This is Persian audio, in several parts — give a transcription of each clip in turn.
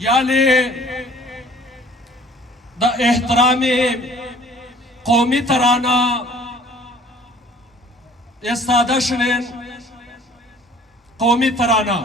यानी द एहतरामी कौमी तराना इस्तादशनेन कौमी तराना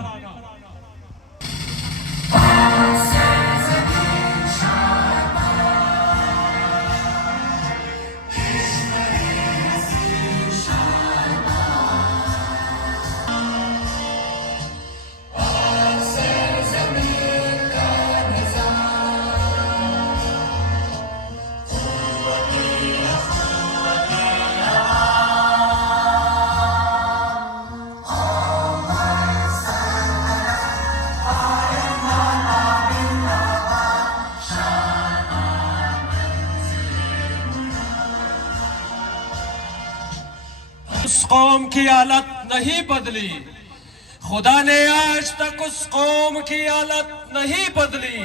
उस कौम की हालत नहीं बदली, खुदा ने आज तक उस कौम की हालत नहीं बदली।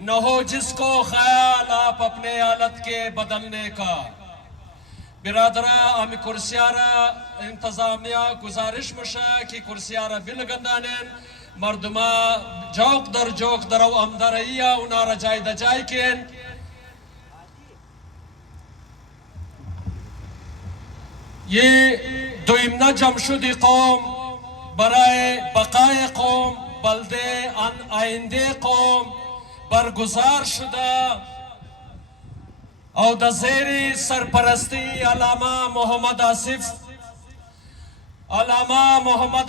न हो जिसको ख्याल आप अपने हालत के बदलने का। बिरादरा अमी कुर्सियारा इंतजामिया गुजारिश मशा की कुर्सियारा बिन गंदानेन मर्दमा जोक दर अमदरैया उनारा जाय दजाय केन ये दुइमना जमशुदी कौम बराए बकाए कौम बल्दे आइंदे कौम बरगुजार शुदा और दजेरी सरपरस्ती अलामा मोहम्मद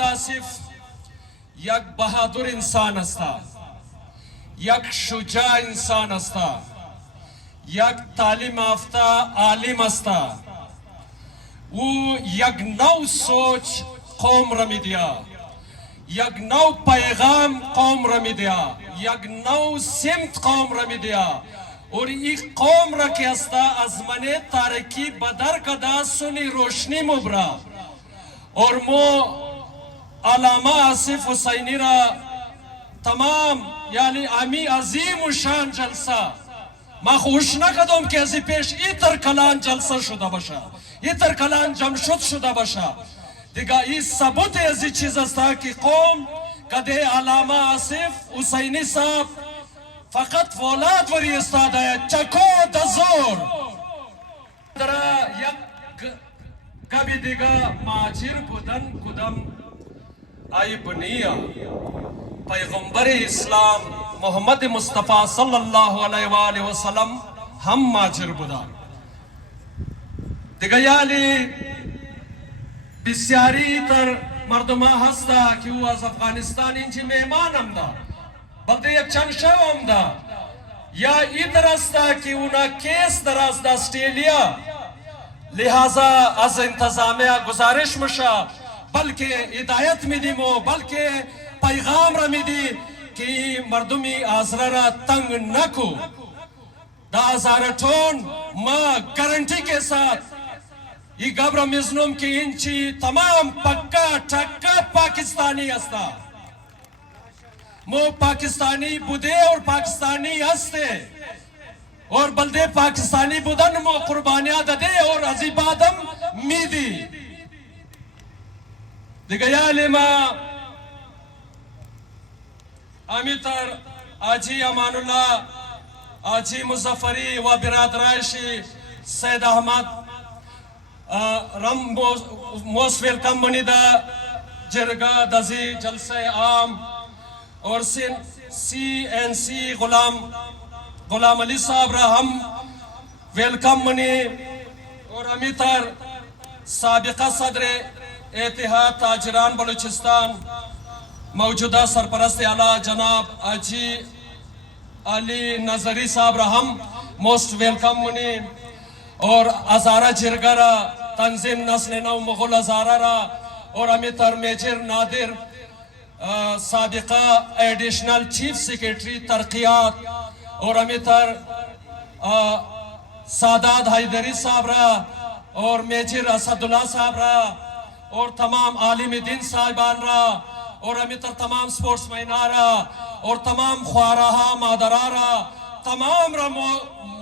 आसिफ यक बहादुर इंसान अस्ता, यक शुजा इंसान अस्ता, यक तालीम याफ्ता आलिम अस्ता। वो यक नौ सोच कौम रमी दिया, यक नौ पैगाम कौम रमी दिया, यक नौ सिमत कौम रमी दिया। और एक कौम रखे अस्ता अजमने तारकी बदर कदा सुनी रोशनी मुबरा और मो अलामा आसिफ हुसैनी रा तमाम यानी आमी अजीम शान जलसा मा खुशना कदम के ऐसी पेश इतर कलान जलसा शुदा बशा, इतर कलान जमशुद शुदा बशा दिगा इस सबूत ऐसी चीज अस्ता कि कौम कदे अलामा आसिफ हुसैनी साहब फकत फौलाद वरी उस्ताद है चको दजोर दरा यक कभी दिगा माजिर बुदन कुदम आई बनिया पैगंबर इस्लाम मोहम्मद मुस्तफ़ा सल्लल्लाहु अलैहि वसल्लम हम माजिर बुदा दिगा याली बिस्यारी तर मर्दमा हस्ता कि वो अफगानिस्तान इंची मेहमान हमदा बल्कि एक चंशवम दा या इतरस्ता कि उना केस दराजदा ऑस्ट्रेलिया लिहाजा अज इंतजामिया गुजारिश मशा बल्कि हिदायत में दी मो बल्कि पैगाम रमी दी कि मर्दुमी आजरा तंग न को दाजारटोन माँ गारंटी के साथ ये गब्र मिज़नुम की इंची तमाम पक्का टक्का पाकिस्तानी अस्ता मो पाकिस्तानी बुदे और पाकिस्तानी हस्ते और बल्दे पाकिस्तानी बुदन मो कुर्बानियां दे और अजीबादम मीदी दिगयालिमा अमितर आजी अमानुल्लाह आजी मुजफ्फरी व बिरादराशी सैद अहमद रम मोस्ट वेलकम मनीदा जरगा दजी जलसे आम और CNC गुलाम अली साहब हम वेलकम मनी और अमितर साबिका सदर एतिहाद ताजरान बलूचिस्तान मौजूदा सरपरस्त आला जनाब आजी अली नजरी साहब हम मोस्ट वेलकम मनी और अजारा जिरगरा तंजीम नस्ल नौ मुगल अजारा और अमितर मेजर नादिर साबिका एडिशनल चीफ सेक्रेटरी तरक्यात और अमितर सादात हैदरी साहब और मेजर असदुल्ला साहब और तमाम आलिम दिन साहिबान और अमितर तमाम स्पोर्ट्स मैनारा और तमाम ख्वाराहा मादरारा तमाम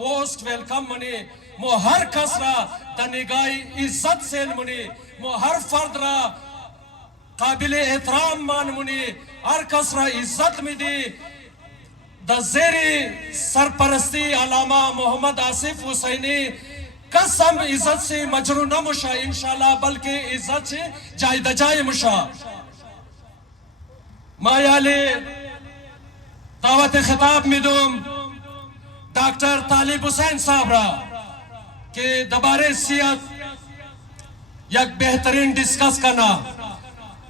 मोस्ट वेलकम मनी मो हर कसरा दनिगाई इज्जत से मुनी मो हर फर्द रा काबिल एहतराम मान मुनी हर कसरा इज्जत में दी द ज़ेर सरपरस्ती अल्लामा मोहम्मद आसिफ हुसैनी कसम इज्जत से मजरू न मुशा इंशाल्लाह, बल्कि इज्जत से जाय दजाय मुशा। मायाले दावत खिताब मिदुम डॉक्टर तालिब हुसैन साहब रा के दबारे सियात एक बेहतरीन डिस्कस करना।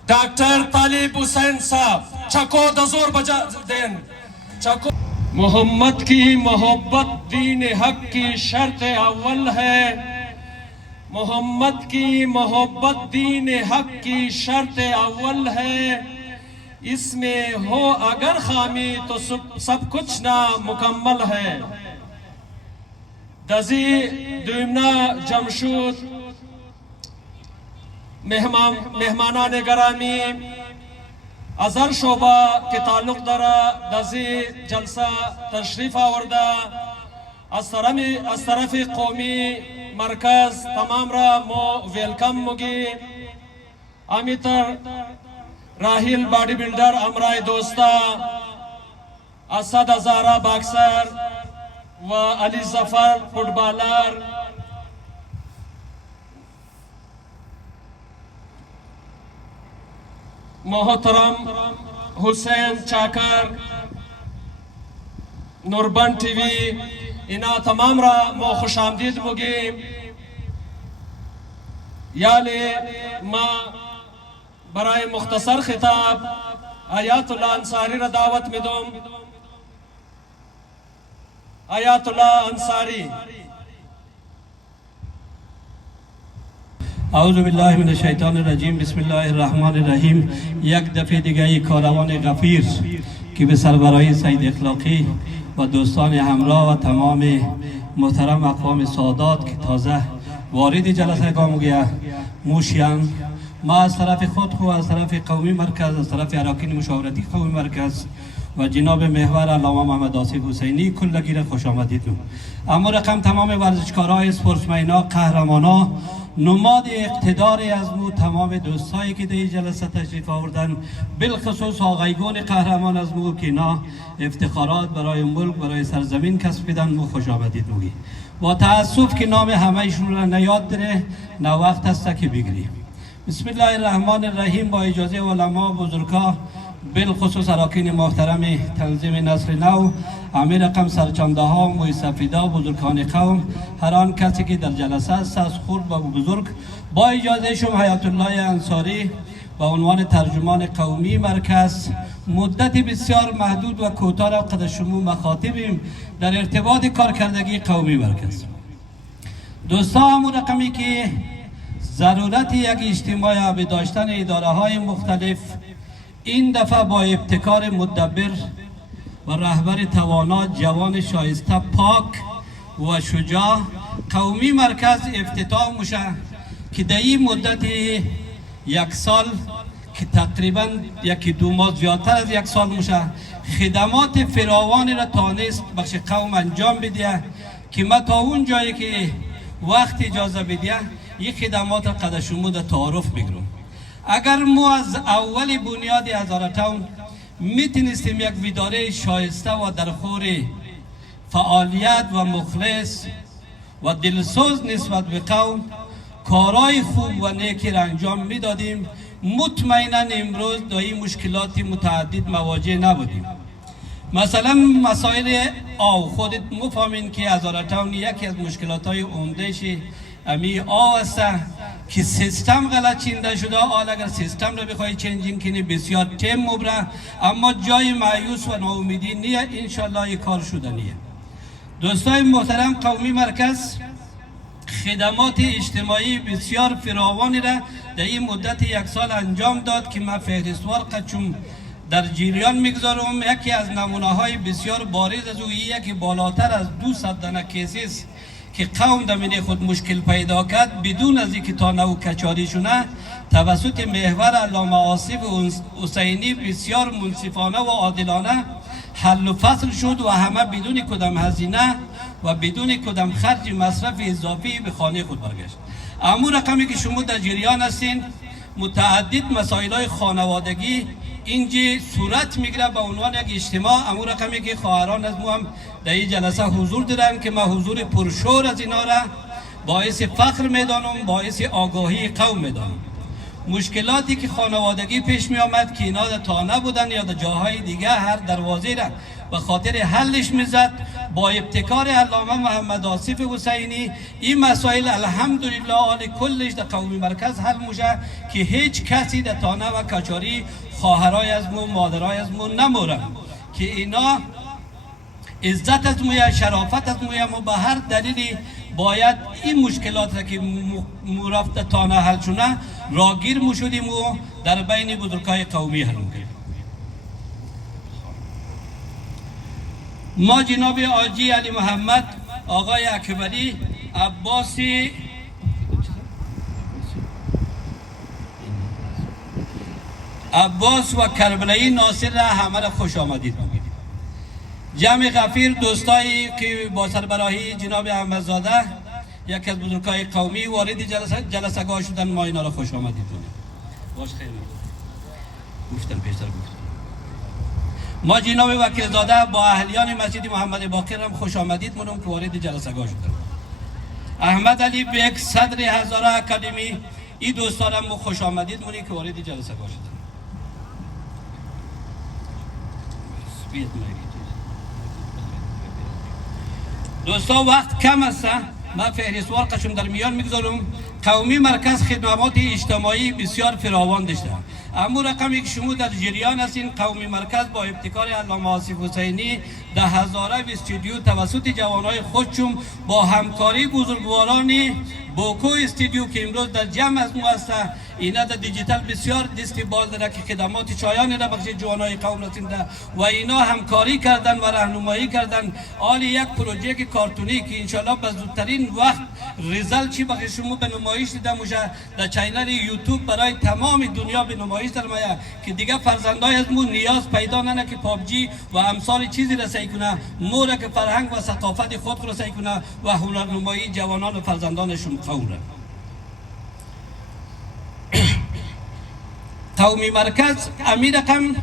डॉक्टर तालिब हुसैन साहब चको दजोर बजा देन चको। मोहम्मद की मोहब्बत दीन हक की शर्त अव्वल है। मोहम्मद की मोहब्बत दीन हक की शर्त अव्वल है। इसमें हो अगर खामी तो सब कुछ ना मुकम्मल है। दजी दुमना जमशूद मेहमानान गरामी अजहर शोबा के ताल्लुक दरा दजी जलसा तशरीफ आवर्दा असरफ कौमी मरकज तमाम रा मो वेलकम मुगी। अमितर राहिल बॉडी बिल्डर अमराय दोस्ता असद हजारा बॉक्सर व अली जफर फुटबॉलर। मोहतरम हुसैन चाकर नूरबन टीवी इना तमाम रा मो खुश आमदीद मुगी। याले माँ बराए मुख्तसर खिताब आयातुल्लाह अंसारी रा दावत में दूम। आयातुल्लाह अंसारी। औज़ु बिल्लाहि मिनश शैतानिर रजीम बिस्मिल्लाहिर रहमानिर रहीम। एक दफ़े दिगाई कारवान गफीर की बे सरबराही सईद अखलाकी व दोस्तान हमरा व तमाम मोहतरम अक़वाम सादात की ताज़ा वारिद जलसा गाम गया मूशियान माँ आज तरफ खुद को आज तरफ कौमी मरकज़ आज तरफ अरकान मुशावरती कौमी मरकज़ व जनाब महवर अल्लामा मोहम्मद आसिफ हुसैनी कुल लगी खुश आमदीद नो। अमा रकम तमाम वर्जिशकाराय स्पोर्ट्समैना कहरमाना नमाद इक़्तिदार अज़मू तमाम दोस्ताई के दे जलसा तशरीफ आवर्दन बिलखुसूस आगाईगोन कहरमान अज़मू की ना इफ्तिखारात बराए मुल्क बराए सरजमीन कसब कदन मु खुश आमदीद मुगी। व तअस्सुफ के नाम हमेशुन न याद दरे न वक्त است कि बिगड़ी। बिस्मिल्लाहिर्रहमानिर्रहीम। बा इजाज़े उलमा बुजुर्गा बिलखुसूस अरकान मोहतरम तंजीम नस्र नौ आमिर रकम सरचंदहा मुसफिदा बुजुर्गान कौम हर आन कसी की दर जलसा सस खुर्द व बुजुर्ग बा इजाज़े शुम हयातुल्लाह अंसारी बा उन्वान तर्जुमान कौमी मरकज़ मुद्दत बसयार महदूद व कोतार قد شمو مخاطبیم در ارتباط کارکردگی قومی مرکز. دوستان همون رقمی که ضرورت یک اجتماع آبی داشتن اداره های مختلف این دفعه با ابتکار مدبر و رهبر توانا جوان شایسته پاک و شجاع قومی مرکز افتتاح میشه که در این مدت یک سال که تقریبا یکی دو ماه زیادتر از یک سال میشه خدمات فراوانی را تانست بخش قوم انجام بده که ما تا اون جایی که وقت اجازه بده این خدمات را قد شما در تعارف بگیرم. اگر ما از اول بنیاد هزارتاون میتونستیم یک اداره شایسته و درخور فعالیت و مخلص و دلسوز نسبت به قوم کارهای خوب و نیکی را انجام میدادیم، مطمئنا امروز با این مشکلات متعدد مواجه نبودیم. مثلا مسائل آب خودت مفهمین که هزارتاون یکی از مشکلات های عمدهش امی آب است که سیستم غلط چینده شده. حالا اگر سیستم رو بخوای چنجینگ کنی بسیار تیم مبره، اما جای مایوس و ناامیدی نیه، انشالله یک کار شدنیه. دوستای محترم، قومی مرکز خدمات اجتماعی بسیار فراوانی را در این مدت یک سال انجام داد که من فهرستوار قچم در جریان میگذارم. یکی از نمونه های بسیار بارز از او یکی بالاتر از 200 دانه کیسیس که قوم دمین خود مشکل پیدا کرد بدون از اینکه تا نو کچاری شونه توسط محور علامه آصف حسینی بسیار منصفانه و عادلانه حل و فصل شد و همه بدون کدام هزینه و بدون کدام خرج مصرف اضافی به خانه خود برگشت. اما رقمی که شما در جریان هستین متعدد مسائل های خانوادگی اینجا صورت میگیره به عنوان یک اجتماع. امو رقمی که خواهران از مو هم در این جلسه حضور دارن که ما حضور پرشور از اینا را باعث فخر میدانم، باعث آگاهی قوم میدانم. مشکلاتی که خانوادگی پیش می آمد که اینا در تانه بودن یا در جاهای دیگه هر دروازه را به خاطر حلش میزد، با ابتکار علامه محمد آصف حسینی این مسائل الحمدلله آل کلش در قومی مرکز حل میشه که هیچ کسی در تانه و کچاری خواهرای از مو مادرای از مو نمورن که اینا عزت از مویه، شرافت از مویه. ما به هر دلیلی باید این مشکلات را که رفت تانه حل شونه راگیر شدیم و در بین بزرگای قومی حل کنیم. ما جناب آجی علی محمد، آقای اکبری، عباس و کربلایی ناصر را همه را خوش آمدید میگیم. جمع غفیر، دوستایی که با سربراهی جناب احمدزاده یکی از بزرگای قومی وارد جلسه‌گاه شدن، ما اینا را خوش آمدید میگیم. باش خیر گفتن پیشتر گفتن. ما جناب وکیلزاده با اهلیان مسجد محمد باقر هم خوش آمدید مونم که وارد جلسه‌گاه شدن. احمد علی بیگ صدر هزاره اکادمی، این دوستان هم خوش آمدید مونی که وارد جلسه‌گاه شدن. دوستان وقت کم است، من فهرستوار قشم در میان میگذارم. قومی مرکز خدمات اجتماعی بسیار فراوان داشته. اما رقمی که شما در جریان هستین، قومی مرکز با ابتکار علامه آصف حسینی در هزاره و استودیو توسط جوانای خودشون با همکاری بزرگواران بوکو استودیو که امروز در جمع از مو است، اینا در دیجیتال بسیار دستی بال داره که خدمات چایان را بخش جوانای قوم رسونده و اینا همکاری کردن و راهنمایی کردن. حال یک پروژه کارتونی که انشالله به زودترین وقت ریزالت چی بخش شما به نمایش دیده میشه در چینل یوتیوب برای تمام دنیا به نمایش در میاد که دیگه فرزندای از مو نیاز پیدا نکنه که پابجی و امثال چیزی رسایی کنه، موره که فرهنگ و ثقافت خود رسایی کنه و هنرنمایی جوانان و فرزندانشون قوم. قومی مرکز امیر رقم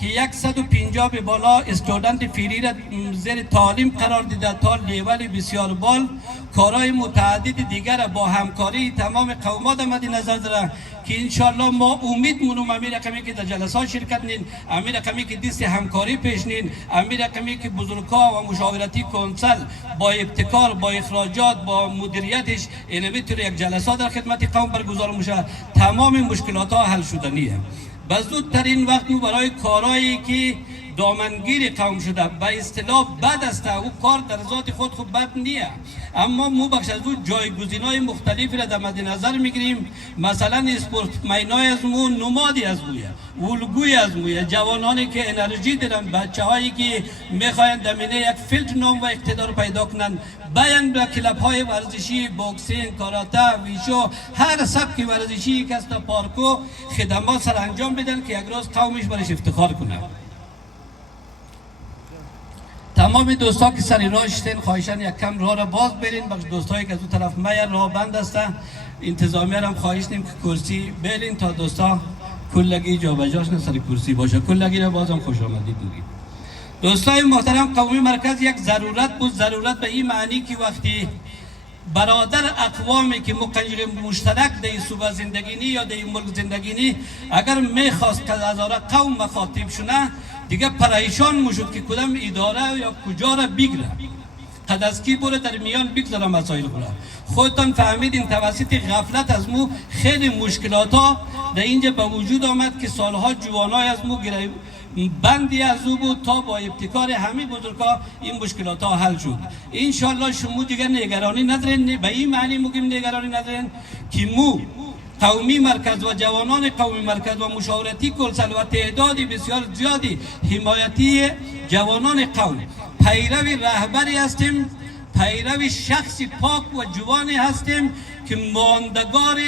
که 150 به بالا استودنت فری را زیر تعلیم قرار دیده تا لیول بسیار بال. کارهای متعدد دیگر با همکاری تمام قومات مد نظر داره که انشالله ما امید مونم امیر رقمی که در جلسات شرکت نین، امیر رقمی که دست همکاری پیش نین، امیر رقمی که بزرگا و مشاورتی کنسل با ابتکار، با اخراجات، با مدیریتش اینمی طور یک جلسات در خدمت قوم برگزار میشه. تمام مشکلات ها حل شدنیه. به زودترین وقت مو برای کارهایی که دامنگیر قوم شده به اصطلاح بد است، او کار در ذات خود خوب بد نیه، اما مو بخش از او جایگزین‌های مختلفی را در مد نظر میگیریم. مثلا اسپورتمنای از مو نمادی از مویه، الگوی از مویه، جوانانی که انرژی دارن، بچه‌هایی که میخواین دمینه یک فیلد نام و اقتدار پیدا کنن، بیان به کلب‌های ورزشی، بوکسینگ، کاراته، ویشو، هر سبک ورزشی که است پارکو خدمات سر انجام بدن که یک روز قومش برش افتخار کنه. تمام دوستان که سر راه شدین خواهشان یک کم راه را باز برین. بخش دوستایی که از اون طرف میر راه بند هستن، انتظامیه هم خواهش نیم که کرسی برین تا دوستا کلگی جا بجاش نه سر کرسی باشه. کلگی را بازم خوش آمدید میگیم. دوستای محترم، قومی مرکز یک ضرورت بود. ضرورت به این معنی که وقتی برادر اقوامی که مقنجر مشترک در این صوبه زندگی نی یا در این ملک زندگی نی اگر میخواست که هزاره قوم مخاطب شونه دیگه پریشان میشد که کدام اداره یا کجا را بگیره، قد از کی بره در میان بگذاره مسائل خوره. خودتان فهمیدین توسط غفلت از مو خیلی مشکلات ها در اینجا به وجود آمد که سالها جوانای از مو بندی از او بود تا با ابتکار همین بزرگا این مشکلات ها حل شد. انشالله شما دیگر نگرانی ندارین. به این معنی میگیم نگرانی ندارین که مو قومی مرکز و جوانان قومی مرکز و مشاورتی کلسل و تعدادی بسیار زیادی حمایتی جوانان قوم پیروی رهبری هستیم، پیروی شخص پاک و جوانی هستیم که ماندگار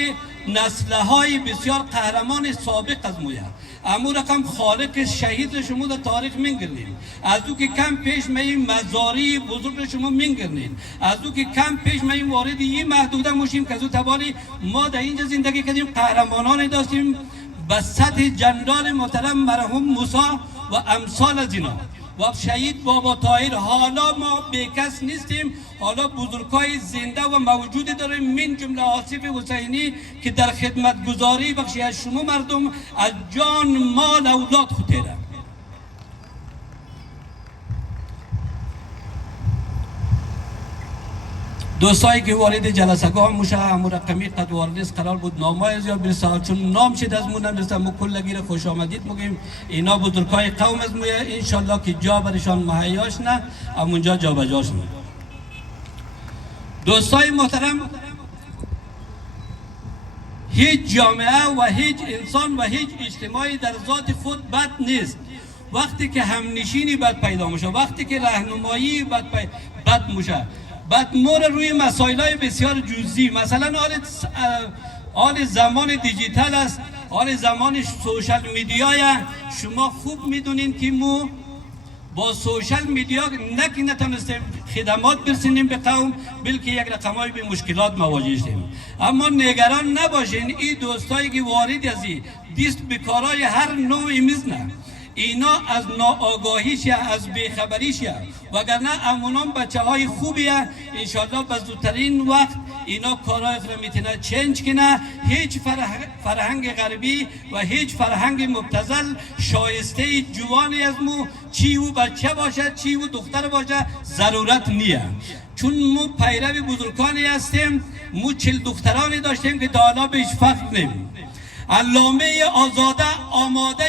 نسل‌های بسیار قهرمان سابق از مویه. امو رقم خالق شهید شما در تاریخ منگرنین، از او که کم پیش مییم مزاری بزرگ شما منگرنین، از او که کم پیش مییم وارد این محدوده موشیم که از او تباری ما در اینجا زندگی کردیم، قهرمانان داشتیم به سطح جنرال محترم مرحوم موسی و امثال از اینا و شهید بابا طاهر. حالا ما بیکس نیستیم، حالا بزرگای زنده و موجودی داریم، من جمله آصف حسینی که در خدمت گزاری بخشی از شما مردم از جان مال اولاد خطیره. دوستایی که وارد جلسه‌گاه موشه همون رقمی قد واردست قرار بود نامای از یا برسال، چون نام شد از مون نمیرسه مو کلگی را خوش آمدید میگیم. اینا بزرگای قوم از مویه، انشالله که جا برشان مهیاش نه همونجا جا بجاش نه. دوستای محترم، هیچ جامعه و هیچ انسان و هیچ اجتماعی در ذات خود بد نیست. وقتی که همنشینی بد پیدا میشه، وقتی که راهنمایی بد میشه، بعد مور روی مسائل بسیار جزئی، مثلا حال زمان دیجیتال است، حال زمان سوشال میدیای. شما خوب میدونین که ما با سوشال میدیا نه نتونستیم خدمات برسونیم به قوم، بلکه یک رقمای به مشکلات مواجه شدیم. اما نگران نباشین، این دوستایی که وارد ازی دیست به کارهای هر نوعی میزنن، اینا از ناآگاهیش از بیخبریش، وگرنه امونان بچه های خوبیه. انشاءالله به زودترین وقت اینا کارهای خود میتونه چنج کنه. هیچ فرهنگ غربی و هیچ فرهنگ مبتذل شایسته جوانی از مو چی و بچه باشه چی و دختر باشه ضرورت نیه، چون ما پیرو بزرگانی هستیم. ما 40 دخترانی داشتیم که تا حالا بهش فخر نیم. علامه آزاده آماده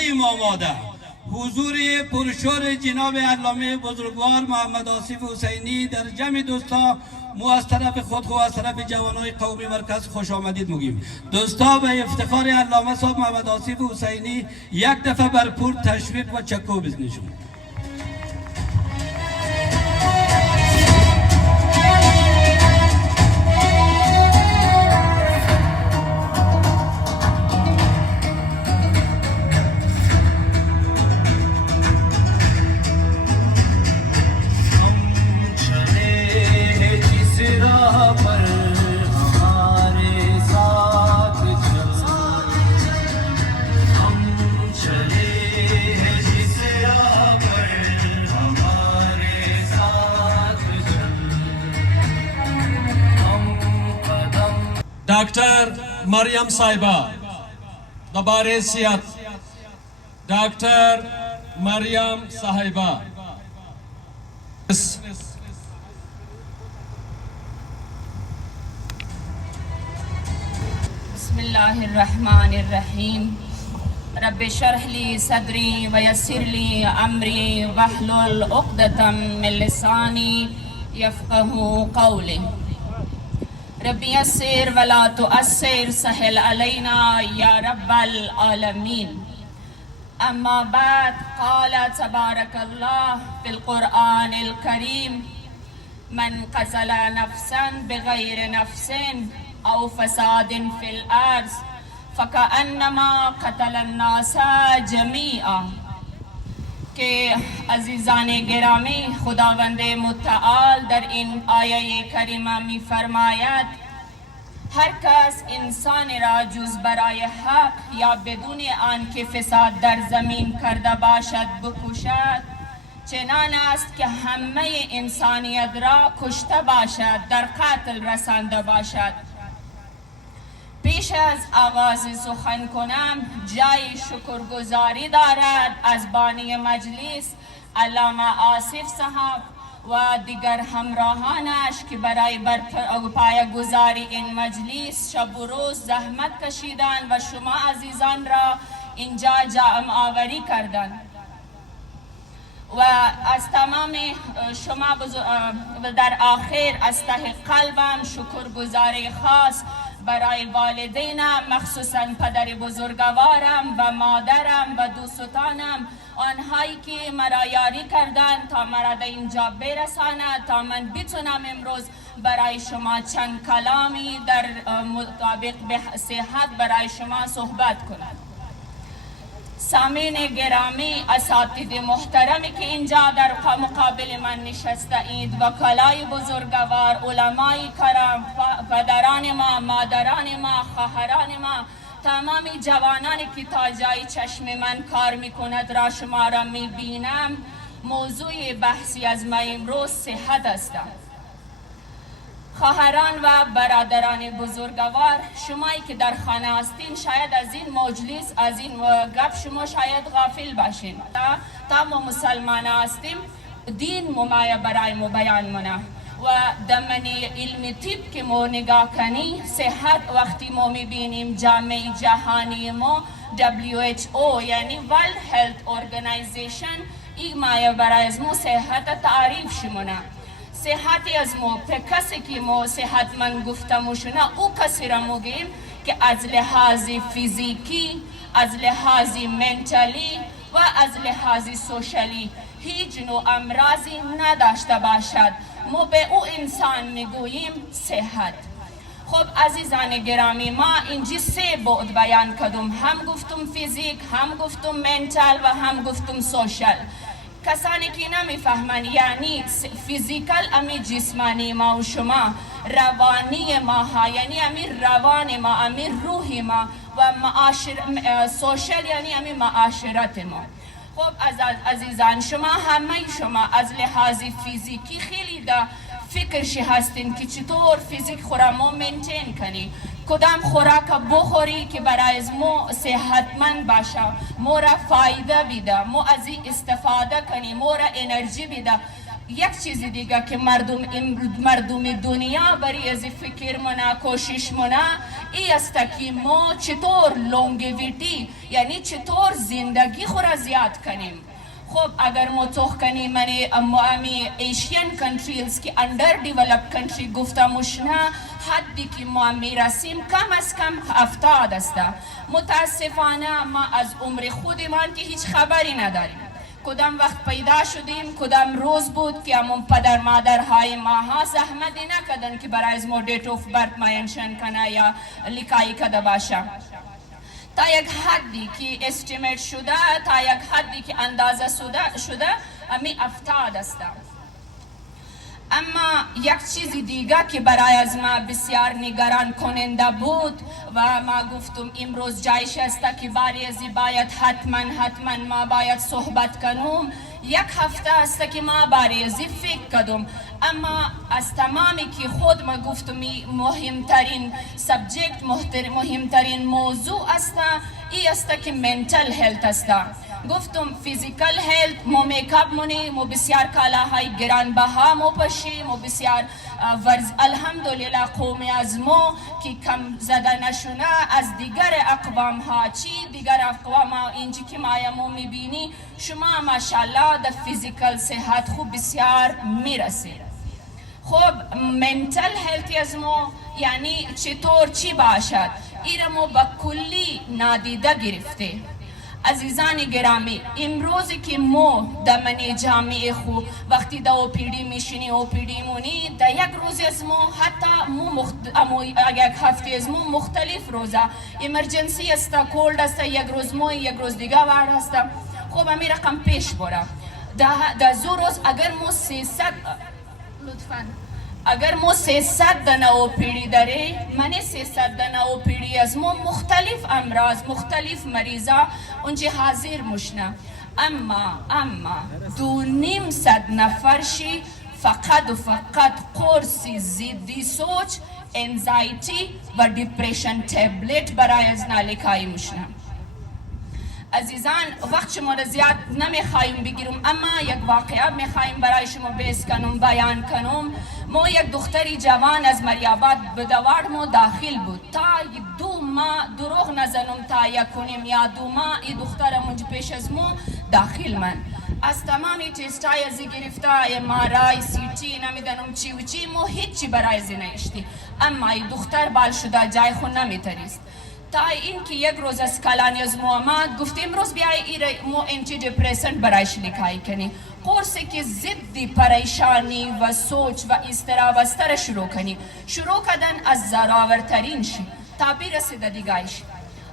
حضور پرشور جناب علامه بزرگوار محمد آصف حسینی در جمع دوستا مو از طرف خود و از طرف جوانای قومی مرکز خوش آمدید میگیم. دوستا به افتخار علامه صاحب محمد آصف حسینی یک دفعه برپور تشویق و چکو بزنیشون. डॉक्टर मरियम साहिबा दबारे सियात, डॉक्टर मरियम साहिबा। बिस्मिल्लाहिर्रहमानिर्रहीम। रब्बि शरह ली सदरी वयस्सिर ली अमरी वहलुल उक़दतम मिन लिसानी यफ़क़हू क़ौली। रब्बी यस्सिर वला तुअस्सिर सहल अलैना या रब्बल आलमीन। अम्मा बाद क़ाल तबारकल्लाह फ़िल क़ुरआनिल करीम मन क़तल नफ़्सन बिग़ैर नफ़्सिन औ फ़सादिन फ़िल अर्ज़ फ़कअन्नमा क़तल अन्नास जमीआ। के अज़ीज़ान गिरामी, खुदावंद मुत्तआल در این آیه کریمه می فرماید هر کس انسان را جز برای حق یا بدون آن که فساد در زمین کرده باشد بکشد، چنان است که همه انسانیت را کشته باشد، در قتل رسانده باشد. پیش از آغاز سخن کنم جای شکرگزاری دارد از بانی مجلس علامه آصف صاحب و دیگر همراهانش که برای پایه‌گذاری این مجلس شب و روز زحمت کشیدند و شما عزیزان را اینجا جمع آوری کردند. و از تمام شما در آخر از ته قلبم شکرگزاری خاص برای والدینم، مخصوصا پدر بزرگوارم و مادرم و دوستانم، آنهایی که مرا یاری کردند تا مرا در اینجا برساند تا من بتونم امروز برای شما چند کلامی در مطابق به صحت برای شما صحبت کنم. سامعین گرامی، اساتید محترمی که اینجا در مقابل من نشسته اید، وکلای بزرگوار، علمای کرام، پدران ما، مادران ما، خواهران ما، تمام جوانانی که تا جای چشم من کار میکند را شما را میبینم. موضوع بحثی از ما امروز صحت است. خواهران و برادران بزرگوار، شمایی که در خانه هستین شاید از این مجلس، از این گپ شما شاید غافل باشین. تا ما مسلمان هستیم دین ممایه برای ما بیان منه و دمنی علم طب که ما نگاه کنی صحت وقتی ما میبینیم جامعه جهانی ما WHO یعنی World Health Organization این مایه برای از ما صحت تعریف شمونه. صحتی از ما به کسی که ما صحتمند گفتموشونه او کسی را میگیم که از لحاظ فیزیکی، از لحاظ منتالی و از لحاظ سوشالی هیچ نوع امراضی نداشته باشد. ما به او انسان میگوییم صحت. خب عزیزان گرامی، ما اینجا سه بعد بیان کردم، هم گفتم فیزیک، هم گفتم منتال و هم گفتم سوشال. کسانی که نمیفهمن یعنی فیزیکال امی جسمانی ما و شما، روانی ما ها یعنی امی روان ما، امی روح ما و سوشال یعنی امی معاشرت ما. خب عزیزان شما همه شما از لحاظ فیزیکی خیلی دا فکرشی هستین که چطور فیزیک خورا ما مینتین کنی، کدام خوراک بخوری که برای ما صحتمند باشه، ما را فایده بیده، ما از این استفاده کنی، ما را انرژی بیده. یک چیز دیگه که مردم دنیا برای از فکر منا کوشش منا ای است که ما چطور لونگویتی یعنی چطور زندگی خورا زیاد کنیم. خب اگر ما توخ کنیم امی ایشین کنتریز که اندر دیولپ کنتری گفتموشنه حدی که ما میرسیم کم از کم 70 است. متاسفانه ما از عمر خودمان که هیچ خبری نداریم. کدام وقت پیدا شدیم، کدام روز بود که همون پدر مادرهای ما ها زحمتی نکردن که برای از ما دیت آف برت منشن کنه یا لیکایی کده باشه. تا یک حدی که استیمیت شده، تا یک حدی که اندازه شده امی 70 است. اما یک چیز دیگه که برای از ما بسیار نگران کننده بود و ما گفتم امروز جایش است که باری ازی باید حتما ما باید صحبت کنم. یک هفته است که ما باری ازی فکر کردم، اما از تمامی که خود ما گفتم مهمترین سبجکت، مهمترین موضوع است ای است که منتال هلت است. گفتم فیزیکال هلت ما میکاپ مونی، ما بسیار کالاهای گرانبها ما پشی، ما بسیار الحمدلله قومی از ما که کم زده نشونه از دیگر اقوام ها چی دیگر اقوام ها اینجا که ما میبینی شما ماشاءالله در فیزیکال صحت خوب بسیار میرسید. خب منتال هلتی از ما یعنی چطور چی باشد ایره ما با کلی نادیده گرفته. عزیزان گرامی، امروزی که ما دمنی جامعه خو وقتی دا اوپیدی میشینی اوپیدی مونی دا یک روز از ما حتی یک هفته از ما مختلف روزه امرجنسی است، کولد است، یک روز ما یک روز دیگه وارد است. خب امی رقم پیش بره دا زو روز اگر ما 300 لطفاً اگر ما 300 دانه اوپیدی داره منی 300 دانه اوپیدی از ما مختلف امراض مختلف مریضا اونجا حاضر مشنه. اما 200 نفرشی فقط و فقط قرص ضد سوچ، انزایتی و دیپریشن تبلت برای از نالیکایی مشنه. عزیزان وقت شما را زیاد نمیخوایم بگیرم، اما یک واقعه میخوایم برای شما بیان کنم بیان کنم. ما یک دختری جوان از مریاباد به دوار ما داخل بود. تا 2 ماه دروغ نزنم تا 1 یا 2 ماه این دختر منج پیش از ما داخل من از تمامی تستای از گرفته MRI CT نمیدانم چی و چی ما هیچی برای زنیشتی، اما این دختر بال شده جای خود نمیتریست. تا این که یک روز از کلانی از ما آمد گفت امروز بیای مو انتی دپرسنت برایش لیکایی کنی، قرصی که ضد پریشانی و سوچ و اضطراب است شروع کنی. شروع کردن از ضرورترین شی تا برسید دیگهش.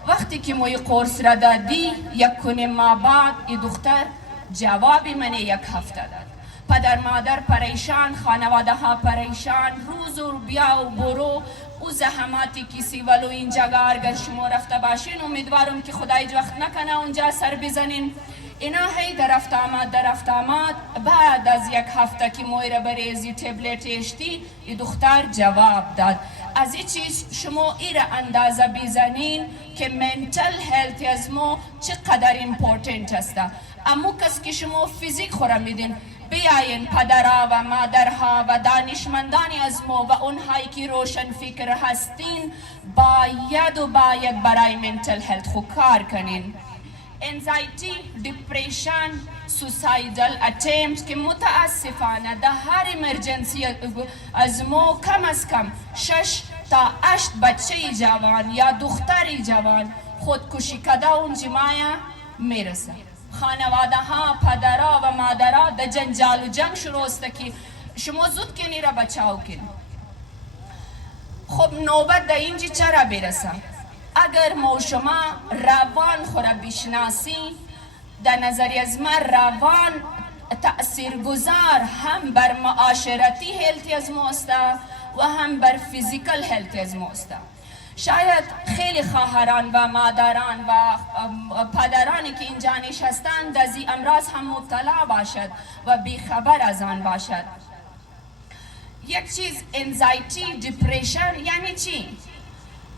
وقتی که ما قرص را دادی 1 ماه بعد این دختر جواب من 1 هفته داد. پدر مادر پریشان، خانواده ها پریشان، روز و بیا و برو او زحماتی کسی ولو این جگه اگر شما رفته باشین امیدوارم که خدا هیچ وقت نکنه اونجا سر بزنین. اینا هی در رفت آمد بعد از یک هفته که مویره بریزی تبلت اشتی ای دختر جواب داد. از این چیز شما ای را اندازه بزنین که منتل هلت از ما چقدر امپورتنت است. امو کس که شما فیزیک خورا میدین بیاین پدرها و مادرها و دانشمندانی از ما و اونهایی که روشن فکر هستین باید برای منتل هلت خود کار کنین. انزایتی، دیپریشن، سوسایدل اتمپت که متاسفانه در هر امرجنسی از ما کم از کم 6 تا 8 بچه جوان یا دختری جوان خودکشی کده اون جماعه میرسه. خانواده ها پدرها و مادرها در جنجال و جنگ شروع است که شما زود کنی را بچاو کن. خب نوبت در اینجا چرا برسه؟ اگر ما شما روان خورا بشناسی در نظری از من روان تأثیرگذار هم بر معاشرتی هلتی از ما است و هم بر فیزیکل هلتی از ما است. شاید خیلی خواهران و مادران و پدرانی که اینجا نشستند از این امراض هم مبتلا باشد و بیخبر از آن باشد. یک چیز انزایتی، دیپریشن یعنی چی؟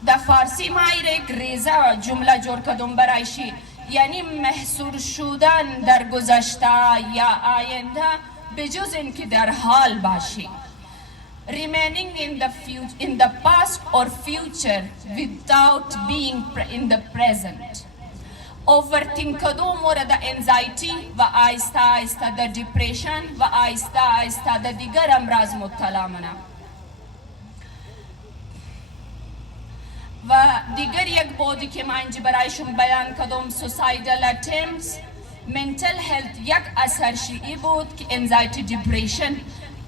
در فارسی ما ایره گریزه جمله جور کدوم برایشی یعنی محصور شدن در گذشته یا آینده بجز اینکه در حال باشی. Remaining in the past or future without being in the present. Overthink کدوم مورد انزایتی و آیسته آیسته در دیپریشن و آیسته آیسته در دیگر امراض مبتلا منه. و دیگر یک بودی که من اینجا برایشون بیان کدوم سوسایدل اتمپتس منتل هلت یک اثرشی ای بود که انزایتی دیپریشن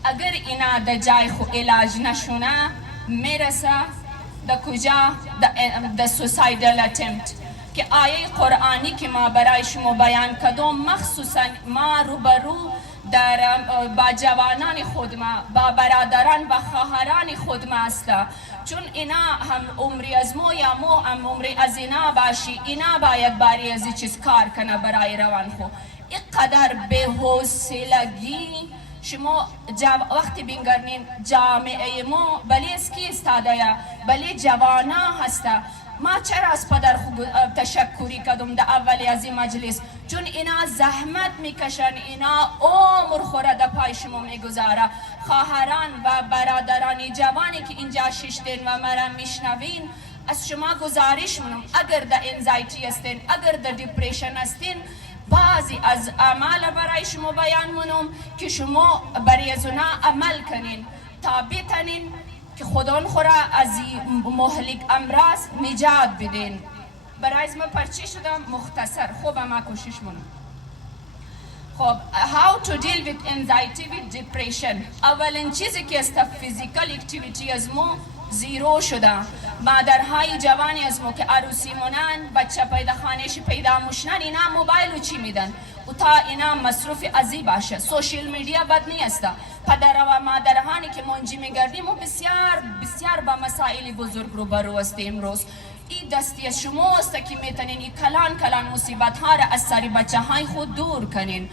اگر اینا در جای خو علاج نشونه میرسه در کجا؟ در سوسایدل اتمپت که آیه قرآنی که ما برای شما بیان کدوم مخصوصا ما روبرو در با جوانان خود ما با برادران و خواهران خود ما است چون اینا هم عمری از ما یا ما هم عمری از اینا باشی اینا باید باری از چیز کار کنه برای روان خو. اینقدر بی‌حوصلگی شما وقتی بینگرنین جامعه ما بلی اسکی استاده یا بلی جوانا هسته. ما چرا از پدر تشکری کردم در اولی از این مجلس چون اینا زحمت میکشن اینا عمر خوره در پای شما میگذاره. خواهران و برادران جوانی که اینجا ششتین و مرا میشنوین از شما گزارش منم اگر در انزایتی هستین اگر در دیپریشن هستین بعضی از اعمال برای شما بیان منم که شما برای از اونا عمل کنین تا بتنین که خدا خورا از این مهلک امراض نجات بدین. برای از ما پرچه شدم مختصر خوب ما کوشش منم. خب how to deal with anxiety with depression. اولین چیزی که است فیزیکال اکتیویتی از ما زیرو شده. مادرهای جوانی از ما که عروسی مونن بچه پیدا خانهش پیدا مشنن اینا موبایل چی میدن و تا اینا مصروف ازی باشه. سوشیل میدیا بد نیست. پدر و مادرهانی که منجی میگردیم و بسیار با مسائل بزرگ رو برو هستیم امروز. این دستی از شما است که میتونین این کلان مصیبت ها را از سر بچه های خود دور کنین.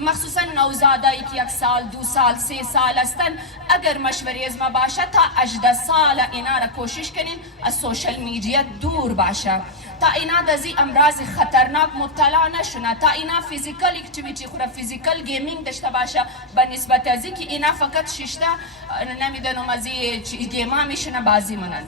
مخصوصا نوزادایی که 1 سال 2 سال 3 سال هستن اگر مشوری از ما باشه تا 18 سال اینا را کوشش کنین از سوشل میدیا دور باشه تا اینا در این امراض خطرناک مبتلا نشونه تا اینا فیزیکال اکتیویتی خورا فیزیکال گیمینگ داشته باشه به نسبت از که اینا فقط ششته نمیدونم از این گیما میشونه بازی منن.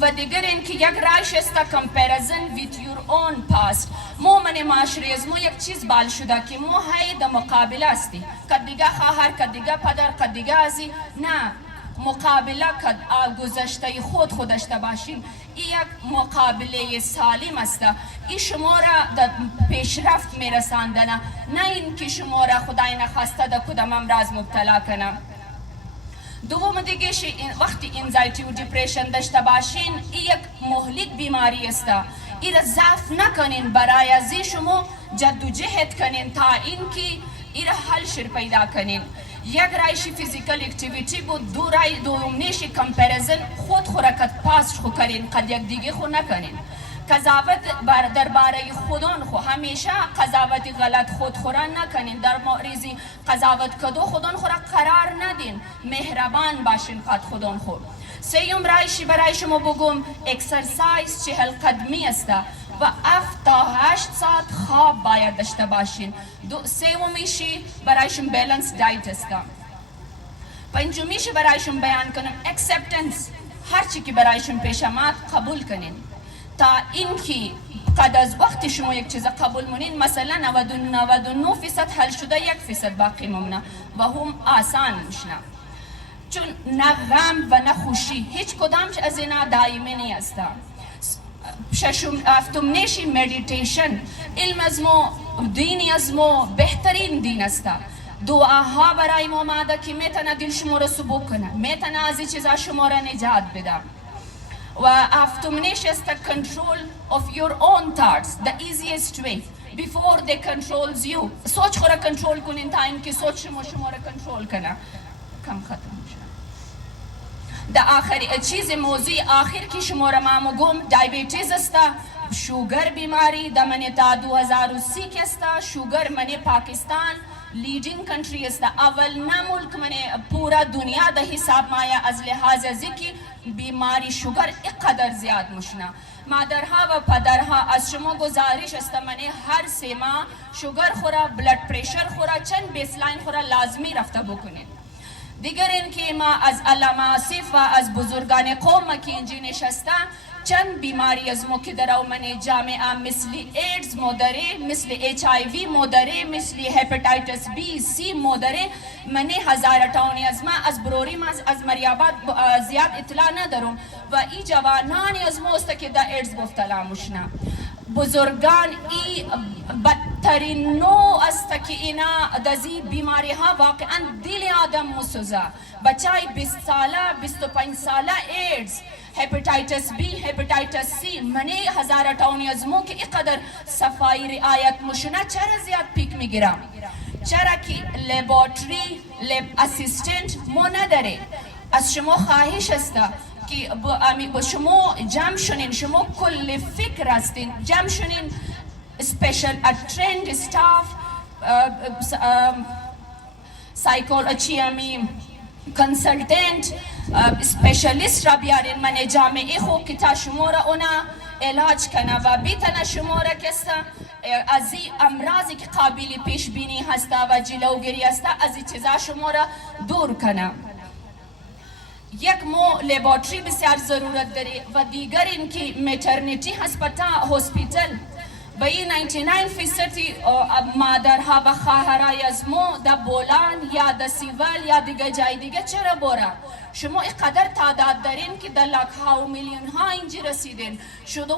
و دیگر این که یک رایش است comparison with your own past. من معاشره از ما یک چیز بال شده که ما هی در مقابله هستی کد دیگه خواهر کد دیگه پدر کد دیگه ازی نه مقابله کد گذشته خود داشته باشین. این یک مقابله سالم است. این شما را در پیشرفت میرساندنه نه این که شما را خدای نخواسته در کدام امراض مبتلا کنه. دوم دیگه وقتی انزایتی و دیپریشن داشته باشین این یک مهلک بیماری است. این را ضعف نکنین برای از شما جد و جهد کنین تا اینکه ایره حل شر پیدا کنین. یک رایشی فیزیکل اکتیویتی بود، دو رای دومنیشی کمپریزن خود خورکت پاس خو کرین، قد یک دیگه خو نکنین. قضاوت درباره خودان خو همیشه قضاوتی غلط خود خوران نکنین، در موردی قضاوت کدو خودان خورا قرار ندین، مهربان باشین قد خودان خو. سیوم رایشی برای شما بگم اکسرسایز 40 قدمی است و 7 تا 8 ساعت خواب باید داشته باشین. سومیشی برایشون بالانس دایت است. پنجمیشی برایشون بیان کنم اکسپتنس، هر چی که برایشون پیش آمد قبول کنین تا اینکه قد از وقت شما یک چیز قبول مونین، مثلا 99% حل شده 1% باقی ممنه و هم آسان میشنه، چون نه غم و نه خوشی هیچ کدامش از اینا دائمی نیست. هفتمینیشی مدیتیشن، علم از ما، دینی از ما بهترین دین است. دعاها برای ما آمده که میتونه دل شما را سبک کنه، میتونه از این چیزا شما را نجات بده. و هفتمینیش است control of your own thoughts, the easiest way before they controls you. سوچ خورا کنترل کنین تا اینکه سوچ شما را کنترل کنه. کم ختم شد. در آخری چیز موضوع آخر که شما را ما مگم دیابتیز است، شوگر بیماری در من تا 2030 است. شوگر من پاکستان لیڈنگ کنٹری است، اول ملک من پورا دنیا ده حساب مایا از لحاظ ذکی بیماری شوگر اقدر زیاد مشنا. مادرها و پدرها از شما گزارش است من هر 3 ماه شوگر خورا، بلد پریشر خورا، چند بیسلاین خورا لازمی رفته بکنید. دیگر این که ما از علامه آصف و از بزرگان قوم که اینجا نشسته چند بیماری از ما که در من جامعه مثل ایدز مادره، مثل HIV مادره، مثل هپاتیتس B C مادره، من هزار تاونی از ما از بروریم از مریابات زیاد اطلاع ندارم و این جوانانی از ما است که در ایدز مبتلا مشنا. بزرگان ای بدترین نوع است که اینا دزی بیماری ها واقعا دل آدم مسوزه. بچای 20 ساله 25 ساله ایدز، هپاتیتس بی، هپاتیتس سی، منی هزار تاونی از مو که اینقدر صفایی رعایت مشونه چرا زیاد پیک میگیرم؟ چرا که لباتری لب اسیستنت مو نداره. از شما خواهش است که با شما جمع شنین، شما کل فکر هستین، جمع شنین سپیشل ترند استاف سایکولوژی کنسلتنت اسپیشلیست را بیارین من جامعه خو که تا شما را اونا علاج کنه و بیتنه شما را کسته از این امراضی که قابل پیش بینی هسته و جلوگیری هسته از این چیزا شما را دور کنه. یک مو لباتری بسیار ضرورت داره و دیگر این که مترنیتی هسپیتال و این 99% مادرها و خواهرای از ما در بولان یا در سیول یا دیگه جای دیگه چرا برن؟ شما اینقدر تعداد دارین که در لاک‌ها و میلیون ها اینجا رسیدین.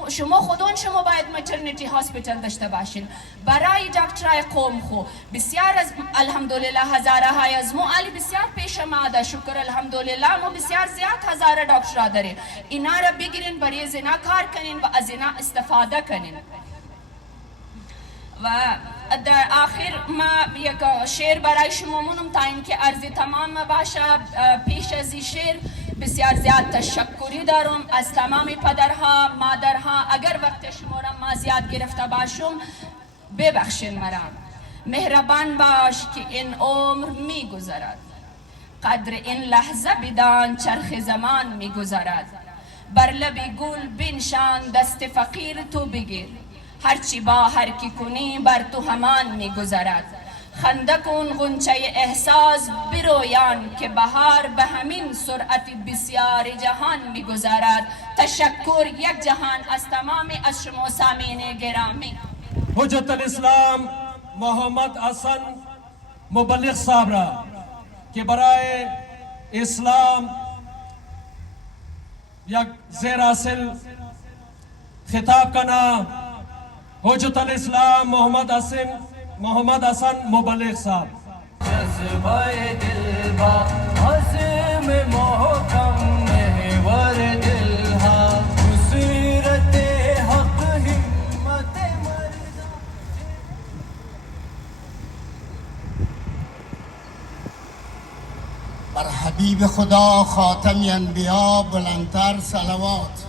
شما خودون شما باید مترنیتی هاسپیتال داشته باشین. برای دکترای قوم خو بسیار از الحمدلله هزاره های از ما علی بسیار پیش آمده، شکر الحمدلله ما بسیار زیاد هزاره دکترا داریم. اینا را بگیرین، برای از اینا کار کنین و از اینا استفاده کنین. و در آخر ما یک شعر برای شما مونم تا اینکه عرض تمام باشه. پیش از این شعر بسیار زیاد تشکری دارم از تمام پدرها مادرها. اگر وقت شما را ما زیاد گرفته باشم ببخشین مرا. مهربان باش که این عمر می گذرد، قدر این لحظه بدان چرخ زمان می گذرد. بر لب گل بنشان دست فقیر تو بگیر، هرچی با هر کی کنی بر تو همان می گذرد. خنده کن غنچه احساس برویان که بهار به همین سرعت بسیار جهان می گذرد. تشکر یک جهان از تمام از شما سامعین گرامی. حجت الاسلام محمد حسن مبلغ صاحب را که برای اسلام یک زیر حاصل خطاب کنا. حجت الاسلام محمد حسن مبلغ صاحب. جذبه دل با عزم محکم محور دل ها، صورت حق همت مردان. بر حبیب خدا خاتم انبیا بلندتر صلوات.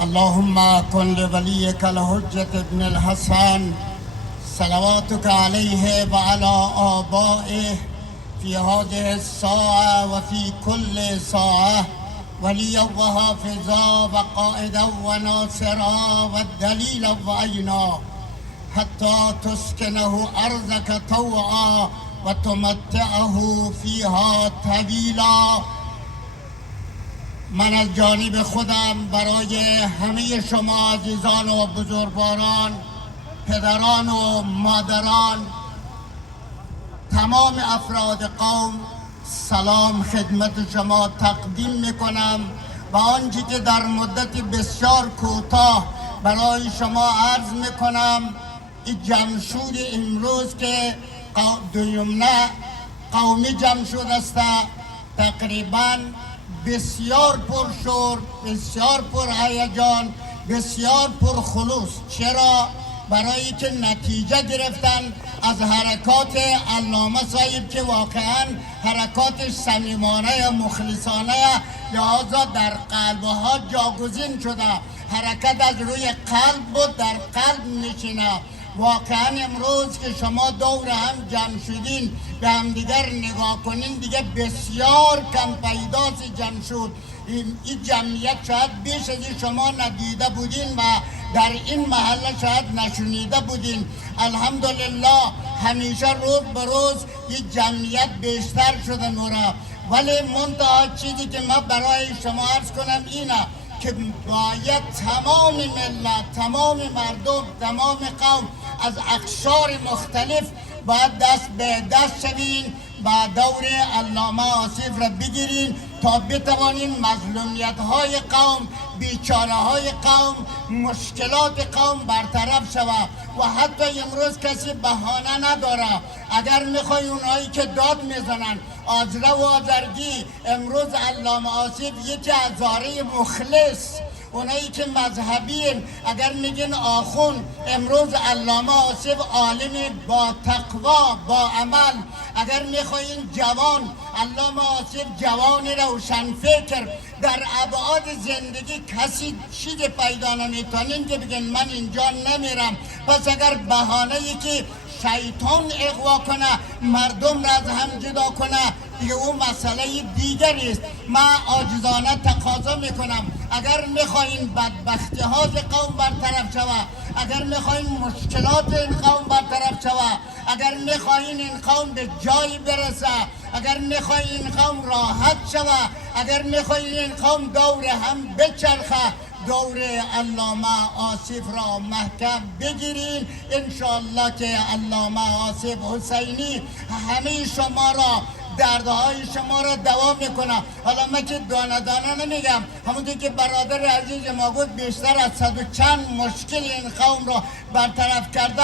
اللهم كن لوليك الحجة ابن الحسن صلواتك عليه وعلى آبائه في هذه الساعة وفي كل ساعة وليا وحافظا وقائدا وناصرا والدليلا وعينا حتى تسكنه أرضك طوعا وتمتعه فيها طويلا. من از جانب خودم برای همه شما عزیزان و بزرگواران، پدران و مادران، تمام افراد قوم سلام خدمت شما تقدیم میکنم و آنچه که در مدت بسیار کوتاه برای شما عرض میکنم، این جمشود امروز که دویمنه قومی جمشود است، تقریبا بسیار پرشور، بسیار پرهیجان، بسیار پرخلوص. چرا؟ برای که نتیجه گرفتن از حرکات علامه صاحب که واقعا حرکاتش صمیمانه مخلصانه، لحاظا در قلبها جاگزین شده. حرکت از روی قلب بود، در قلب میشینه. واقعا امروز که شما دور هم جمع شدین به هم دیگر نگاه کنین، دیگه بسیار کم پیداست جمع شد. این جمعیت شاید بیش از شما ندیده بودین و در این محله شاید نشنیده بودین. الحمدلله همیشه روز به روز این جمعیت بیشتر شده نورا. ولی منتها چیزی که من برای شما عرض کنم اینه که باید تمام ملت، تمام مردم، تمام قوم از اقشار مختلف باید دست به دست شوین و دور علامه آصف را بگیرین تا بتوانین مظلومیت های قوم، بیچاره های قوم، مشکلات قوم برطرف شود. و حتی امروز کسی بهانه نداره. اگر میخوای اونایی که داد میزنن آزره و آزرگی، امروز علامه آصف یکی از زاره مخلص، اونایی که مذهبین اگر میگن آخون، امروز علامه آصف عالم با تقوا، با عمل. اگر میخواین جوان، علامه آصف جوان روشن فکر. در ابعاد زندگی کسی چیز پیدا نمیتونین که بگن من اینجا نمیرم. پس اگر بهانه ای که شیطان اغوا کنه، مردم را از هم جدا کنه، دیگه اون مسئله دیگری است. من عاجزانه تقاضا میکنم اگر میخواین بدبختی های قوم برطرف شود، اگر میخواین مشکلات این قوم برطرف شود، اگر میخواین این قوم به جایی برسه، اگر میخواین این قوم راحت شود، اگر میخواین این قوم دور هم بچرخه، دور علامه آصف را محکم بگیرین. انشاءالله که علامه آصف حسینی همه شما را، دردهای شما را دوا میکنه. حالا من که دانه دانه نمیگم، همونطور که برادر عزیز ما گفت بیشتر از 100 و چند مشکل این قوم را برطرف کرده.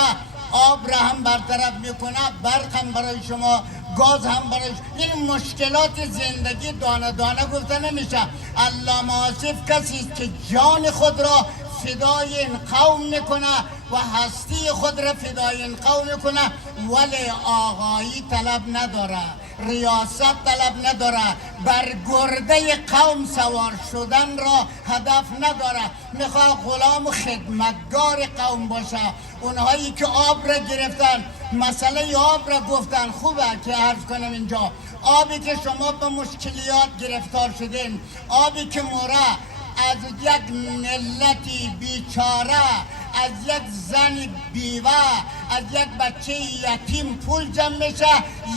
آب را هم برطرف میکنه، برق هم برای شما، گاز هم برای این مشکلات زندگی دانه دانه گفته نمیشه. علامه آصف کسی است که جان خود را فدای این قوم میکنه و هستی خود را فدای این قوم میکنه، ولی آقایی طلب نداره، ریاست طلب نداره، بر گرده قوم سوار شدن را هدف نداره. میخواد غلام و خدمتگار قوم باشه. اونهایی که آب را گرفتن، مسئله آب را گفتن، خوبه که عرض کنم اینجا، آبی که شما به مشکلیات گرفتار شدین، آبی که موره از یک ملتی بیچاره، از یک زن بیوه، از یک بچه یتیم پول جمع میشه،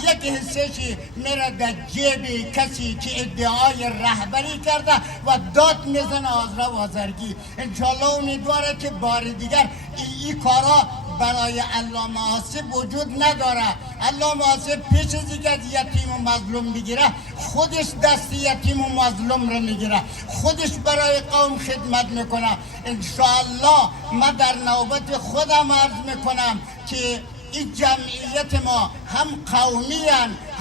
یک حصهشی میره در جیب کسی که ادعای رهبری کرده و داد میزنه آزره و آزرگی. انشالله امیدواره که بار دیگر این کارا برای علامه آصف وجود نداره. علامه آصف پیش از اینکه از یتیم و مظلوم بگیره، خودش دست یتیم و مظلوم رو میگیره، خودش برای قوم خدمت میکنه. انشاءالله من در نوبت خودم عرض میکنم که این جمعیت ما هم قومی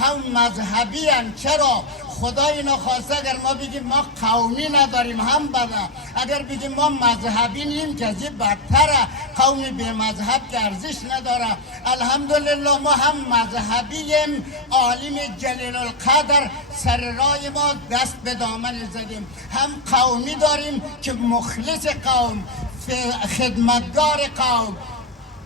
هم مذهبی. چرا؟ خدای نخواسته اگر ما بگیم ما قومی نداریم هم بده، اگر بگیم ما مذهبی نیم که از این بدتره. قومی به مذهب که ارزش نداره. الحمدلله ما هم مذهبیم. عالم جلیل القدر سر رای ما دست به دامن زدیم. هم قومی داریم که مخلص قوم، خدمتگار قوم،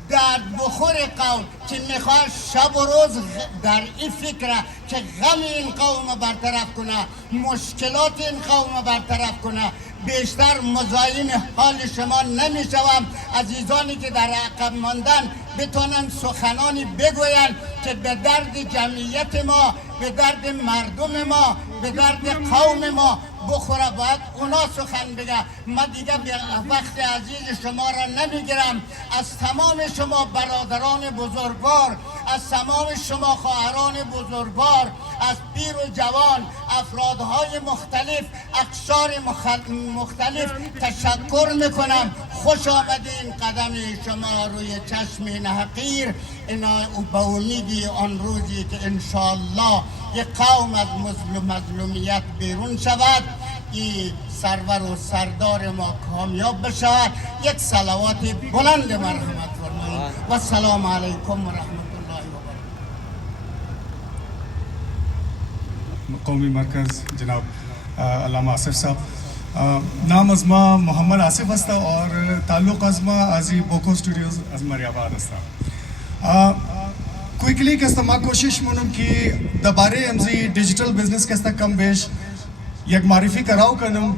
درد بخور قوم که میخواد شب و روز در این فکره که غم این قوم برطرف کنه، مشکلات این قوم برطرف کنه. بیشتر مزاحم حال شما نمیشوم. عزیزانی که در عقب ماندن بتونن سخنانی بگوین که به درد جمعیت ما، به درد مردم ما، به درد قوم ما بخوره. باید اونا سخن بگه. من دیگه وقت عزیز شما را نمیگیرم. از تمام شما برادران بزرگوار، از تمام شما خواهران بزرگوار، از پیر و جوان، افرادهای مختلف، اقشار مختلف تشکر میکنم. خوش آمدین. قدم شما روی چشم این حقیر، اینا به امیدی آن روزی که انشاءالله یک قوم از مظلومیت بیرون شود، این سرور و سردار ما کامیاب بشود. یک صلوات بلند مرحمت فرمایید. و السلام علیکم و رحمت الله و برکاته. قومی مرکز جناب علامه آصف صاحب، نام از ما محمد آصف است اور تعلق از ما از بوکو استودیوز از مریاباد است. کویکلی که ما کوشش منم که درباره امزی دیجیتال بزنس که کم بیش یک معرفی کراو کنم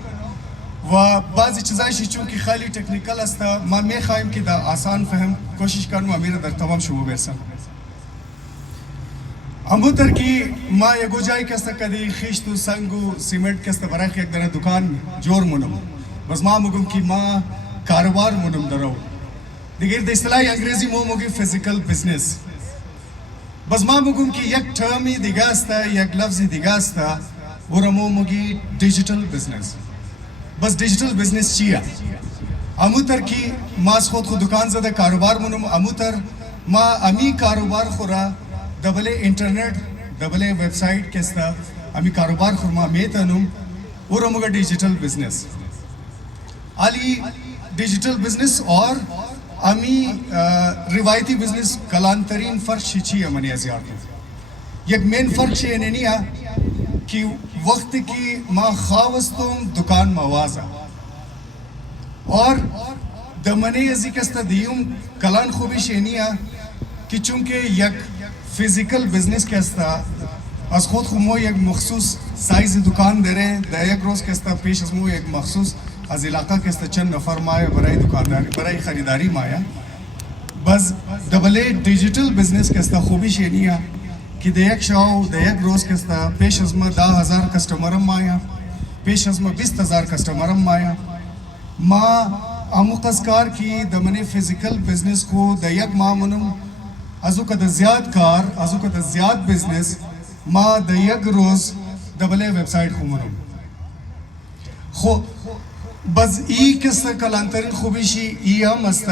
و بعضی چیزایشی چون که خیلی تکنیکال است ما میخوایم که در آسان فهم کوشش کنم و میره در تمام شما برسم. امبوتر کی ما یگو جای کسته کدی خیشت و سنگ و سیمنت کسته برای یک دنه دکان جور منم. بس ما مگم کی ما کاروبار منم درو. دیگر د اصطلاح انگریزی مو مگی فیزیکال بزنس. بس ما مگم کی یک ترمی دیگه است، یک لفظی دیگه است و مو مگی دیجیتال بزنس. بس دیجیتال بزنس چیه؟ اموتر کی ما خود دکان زده کاروبار منم. اموتر ما امی کاروبار خورا دبل इंटरनेट دبل वेबसाइट के स्ता आम्ही कारोबार खुरमा मेतनum उरमुगा digital business आली digital business और आम्ही रिवायती बिजनेस कलांतरीन फर्क शिची अमनी अजियात एक मेन फर्क शे नहीं आ कि वक्त की मा खावस्तुम दुकान मवाजा और दमने अजी के स्ता दियुम कलान खूबी शे नहीं आ कि चूंकि एक फिजिकल बिजनेस के अस्ता از خود خمو یک مخصوص سایز دکان داره در یک روز که است پیش از مو یک مخصوص از علاقه که است چند نفر مایا برای دکانداری برای خریداری مایا بس دبل دیجیتال بزنس که است خوبیش اینه که در یک شاو در یک روز که است پیش از ما 10,000 کستمرم مایا پیش از ما 20,000 کستمرم مایا ما اموقس کار کی دمنه فیزیکل بزنس کو در یک مامونم ازو که زیاد کار ازو که زیاد بزنس ما در یک روز دبل ویبسایت خومونم خو بس ای کس کلانترین خوبیشی ای هم است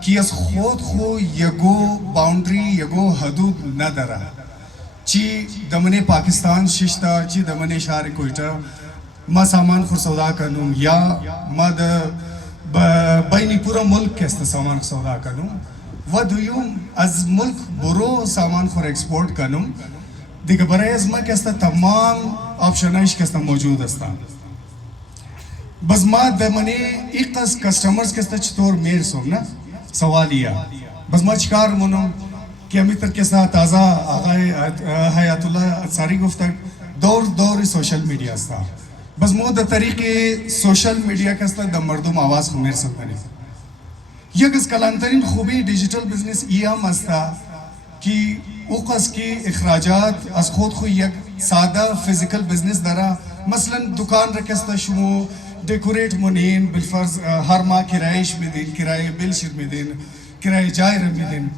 که از خود خو یگو باوندری یگو حدود نداره چی دمنه پاکستان ششتا چی دمنه شهر کویتا ما سامان خور سودا کنم یا ما بینی پورا ملک کست سامان سودا کنم و دویم از ملک برو سامان خور اکسپورت کنم دیگه برای از ما که است تمام آپشنایش که است موجود است بس ما دمنه ایقاس کستمرز که است چطور میرسوم نه سوالیه بس ما چکار منم که امیتر که است تازه آقای حیات الله انصاری گفته دور سوشل میڈیا است بس ما در طریق سوشل میڈیا که است در مردم آواز خو میرسم یک از کلانترین خوبی دیجیتال بزنس ای هم است که اوقاس کی اخراجات از خود خو یک ساده فیزیکل بزنس داره مثلا دکان رکسته شما دکوریت منین بالفرض هر ماه کرایش میدین کرایه بیل شیر میدین کرایه جای رو میدین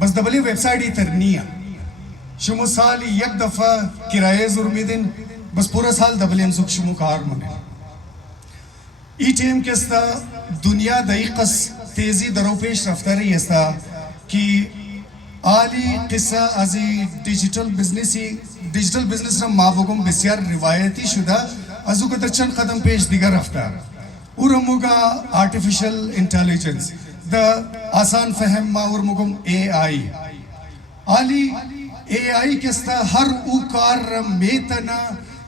بس دبلی ویبسایت تر نیه شما سالی یک دفعه کرایه زور میدین بس پورا سال دبلی امسوک شما کار منین ای ٹیم که است دنیا دقیقاً تیزی درو پیش رفته رही است که عالی قصه از دیجیتال بزنس را ما بگم بسیار روایتی شده از او که چند قدم پیش دیگر رفته او را موگا آرتفیشل انتلیجنس د آسان فهم ما اور مگم AI عالی AI کستا هر او کار میتنا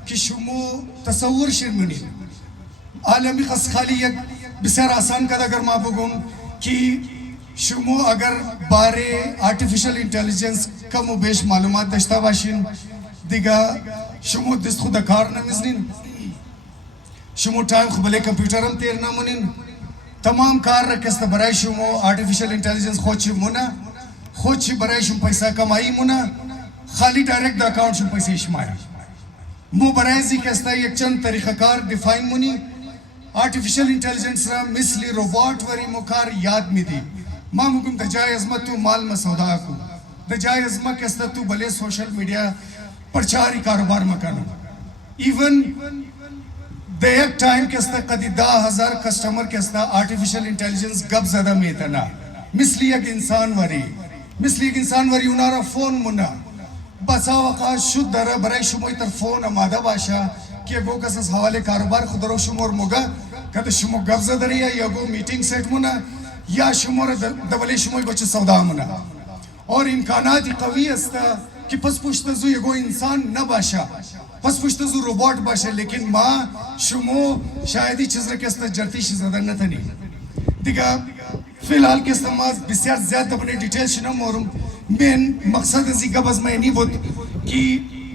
که شما تصور شرمونی عالمی قصد خالی یک بسیار آسان کد اگر ما بگم که شما اگر باره آرتفیشل انتلیجنس کم و بیش معلومات داشته باشین دیگه شما دست خود کار نمیزنین شما تایم خبله کمپیوترم تیر نمونین تمام کار را کستا برای شما آرتفیشل انتلیجنس خودشی مونه خودشی برای شما پیسا کمایی مونه خالی ڈائریکٹ دا اکاؤنٹ شما پیسا اشمایا مو برای زی کستا یک چند طریقہ کار ڈیفائن مونی آرتفیشل انتلیجنس را مثلی روبوٹ وری مکار یاد می دی ما مگم دجای ازمت تو مال مسودا کو دجای ازمت کستا تو بلے سوشل میڈیا پرچاری کاروبار مکانو ایون دے ایک ٹائم کستا قدی 10,000 کسٹمر کستا آرٹیفیشل انٹیلیجنس گب زدہ میتنا مثلی ایک انسان وری انارا فون منا بسا وقت شد دارا برای شموی تر فون اماده باشه که گو کس از حوالے کاروبار خود رو شمور موگا که شمو گب زده ریا یا گو میٹنگ سیٹ منا یا شمور دبلی شموی بچه سودا منا اور امکانات قوی است که پس پشتزو یگو انسان نباشه پس پشتزو روبوٹ باشه لیکن ما شمو شایدی چیز را کستا جرتیش زده نتنی دیگه فی الحال کستا ما بسیار زیاد اپنے ڈیٹیل شنم اور مین مقصد ازی گبز میں نہیں بود کہ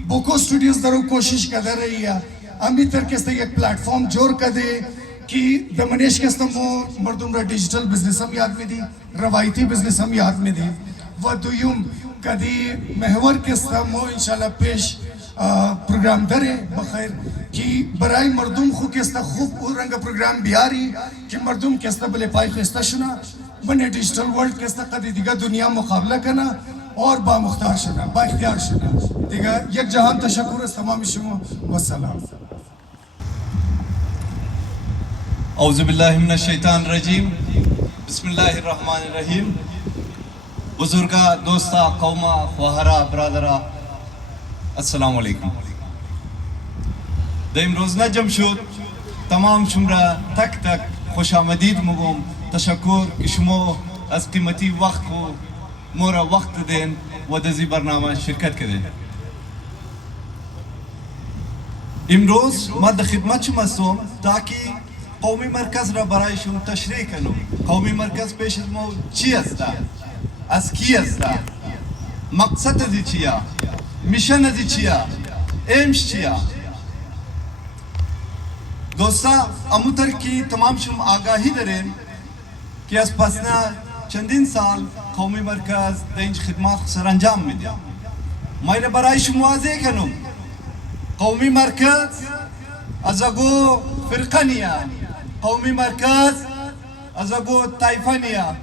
بوکو اسٹوڈیوز درو کوشش کر رہی ہے امی تر کستا یک پلیٹفارم جوڑ کر دے کہ دمنیش کستا مو مردم را ڈیجیٹل بزنس ہم یاد میں دی روایتی بزنس ہم یاد میں دی و دویم کدی محور کستا مو انشاءاللہ پیش پروگرام داره بخیر که برای مردم خو کستا خوب او رنگ پروگرام بیاری که مردم کستا بله پای خسته شنا بنه ڈیجیٹل ورلد کستا قدی دیگه دنیا مقابله کنه اور با مختار شنا با اختیار شنا دیگه یک جهان تشکر از تمام شما و سلام اعوذ باللہ من الشیطان الرجیم بسم اللہ الرحمن الرحیم بزرگا دوستا قوما خواهرا برادرا السلام علیکم د امروز نجم شد تمام شمرا تک تک خوش آمدید مگم تشکر که شما از قیمتی وقت کو مورا وقت دین و دزی برنامه شرکت کردین امروز ما در خدمت شما هستم تاکه قومی مرکز را برای شما تشریح کنم قومی مرکز پیش از ما چی است از کی است مقصد ازی چیه میشن ازی چیه ایمش چیه دوستا اموتر کی تمام شما آگاهی دارین که از پسنا چندین سال قومی مرکز در اینج خدمات سرانجام میده مایره برای شما واضح کنم قومی مرکز از اگو فرقه نیا قومی مرکز از اگو طایفه نیا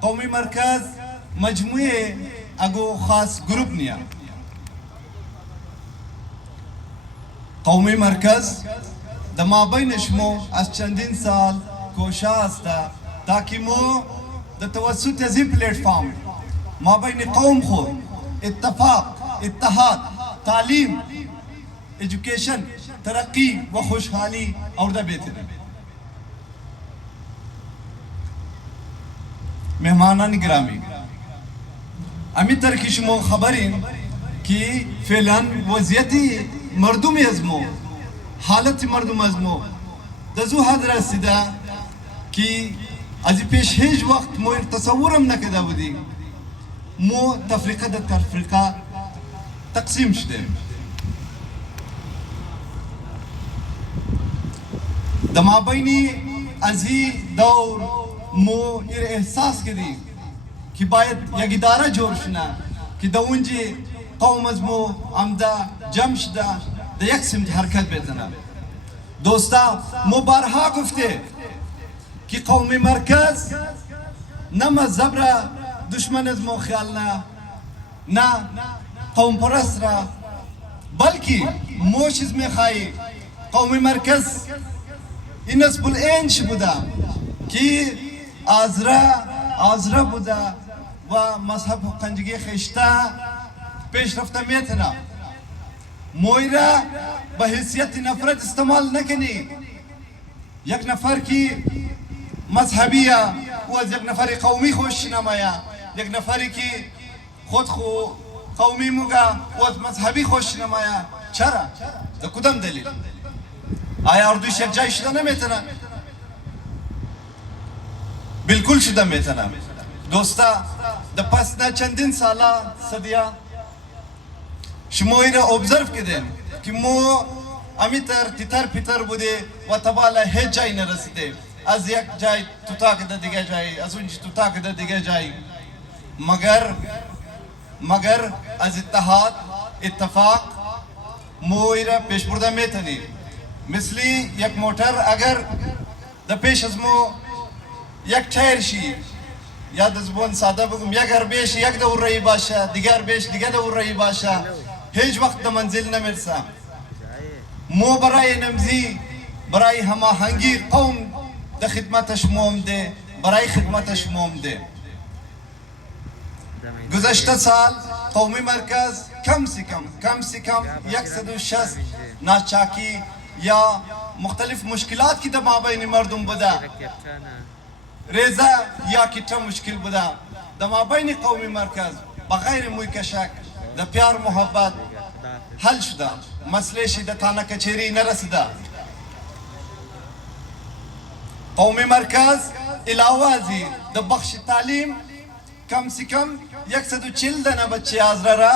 قومی مرکز مجموعه اگو خاص گروپ نیا قومی مرکز در مابین شما از چندین سال کوشش است تاکه ما در توسط از این پلیتفارم مابین قوم خود اتفاق اتحاد تعلیم ایژوکیشن ترقی و خوشحالی آورده بیتیم مهمانان گرامی امی ترکی شما خبرین که فعلا وضعیت مردم از ما حالت مردم از ما دزو حد رسیده که از پیش هیچ وقت ما تصورم نکرده بودیم ما تفریقه در تفریقه تقسیم شدیم در مابین از این دور ما این احساس کردیم که باید یک اداره جور شنا که در اونجا قوم از ما عمده جمع شده در یک سمت حرکت بزنه دوستا ما بارها گفته که قومی مرکز نه مذهب را دشمن از ما خیال نه قوم پرست را بلکه ما چیز میخواهی قومی مرکز این از بلینش بوده که آزره بوده و مذهب قنجگی خشتا پیش رفته میتونه مویره به حیثیت نفرت استعمال نکنی. یک نفر کی مذهبیه و از یک نفر قومی خوش نمایه، یک نفری که خود قومی موگه و از مذهبی خوش نمایه. چرا؟ ده کدام دلیل؟ آیا اردوش یک جای شده نمیتونه؟ بالکل شده میتونه. دوستا ده پس نه چندین ساله صدیا شما ایره ابزرو کردین که مو امیتر تیتر پیتر بوده و تبالا هیچ جای نرسیده. از یک جای توتا کده دیگه جای، از اونجا توتا کده دیگه جای. مگر از اتحاد اتفاق مو ایره پیش برده میتونی. مثلی یک موتر اگر ده پیش از مو یک تایر شی یا د زبون ساده بگم یک بیش یک دور رایی باشه، دیگر بیش دیگر دور رایی باشه، هیچ وقت د منزل نمیرسه. مو برای نمزی برای هماهنگی قوم د خدمتش مومده، برای خدمتش مومده. گذشته سال قومی مرکز کم سے کم 160 ناچاکی یا مختلف مشکلات کی در مابین مردم بوده. ریزه یا کیتا مشکل بوده. در مابین قومی مرکز بغیر موی کشک در پیار محبت حل شده. مسئله شی در تانه کچری نرسیده. قومی مرکز علاوه ازی در بخش تعلیم کم سے کم 140 دانه بچه آزراره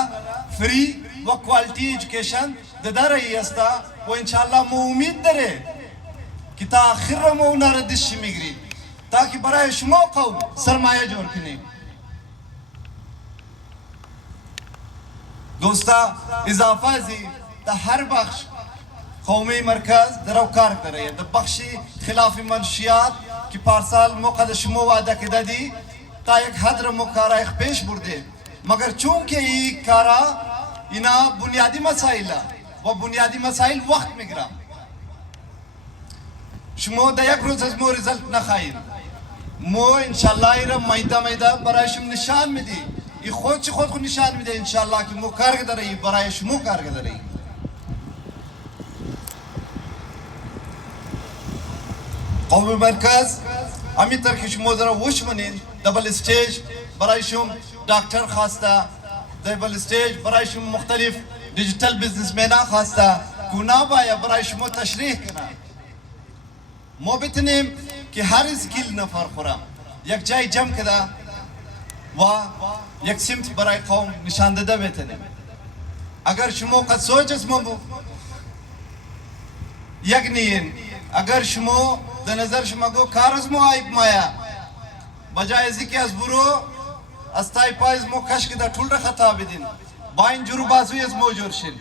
فری و کوالتی ایژوکیشن داره است و انشالله مو امید داره که تا آخر مو اونا را دست میگیرید تاکه برای شما قوم سرمایه جور کنیم. دوستا اضافه ازی در هر بخش قومی مرکز در او کار کرده. در بخش خلاف منشیات که پارسال موقع شما وعده کده دی تا یک حد را مکارا پیش برده، مگر چون که این کارا اینا بنیادی مسائل و بنیادی مسائل وقت میگیره. شما در یک روز از مو ریزلت نخواهید. مو انشالله ایره میده برای شما نشان میدی. ای خود نشان میده انشالله که مو کار داره برای شما کار داره. قومی مرکز امی طرح که شما در وش منین دبل استیج برای شما دکتر خواسته، دبل استیج برای شما مختلف دیجیتال بیزنسمن خواسته گناه باید برای شما تشریح کنه. ما بتونیم که هر اسکیل نفر خورم یک جای جمع کده و یک سمت برای قوم نشان داده بتونیم. اگر شما قد سوچ از ما یک نین، اگر شما در نظر شما گو کار از ما عیب مایا بجای ازی که از برو از تای پای از ما کش کده طول را خطا بدین با این جرو بازوی از ما جور شد.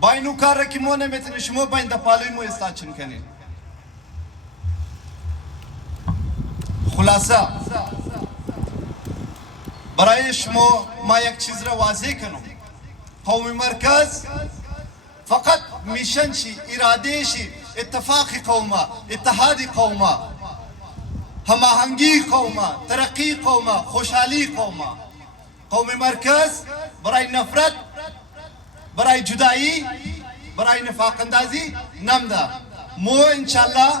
با اینو کار را که ما نمیتونی شما با این دپالوی ما استاچن کنین. خلاصه برای شما ما یک چیز را واضح کنم. قومی مرکز فقط میشن شی، اراده شی، اتفاق قومه، اتحاد قومه، هماهنگی قومه، ترقی قومه، خوشحالی قومه. قومی مرکز برای نفرت، برای جدایی، برای نفاق اندازی نمده. مو انشالله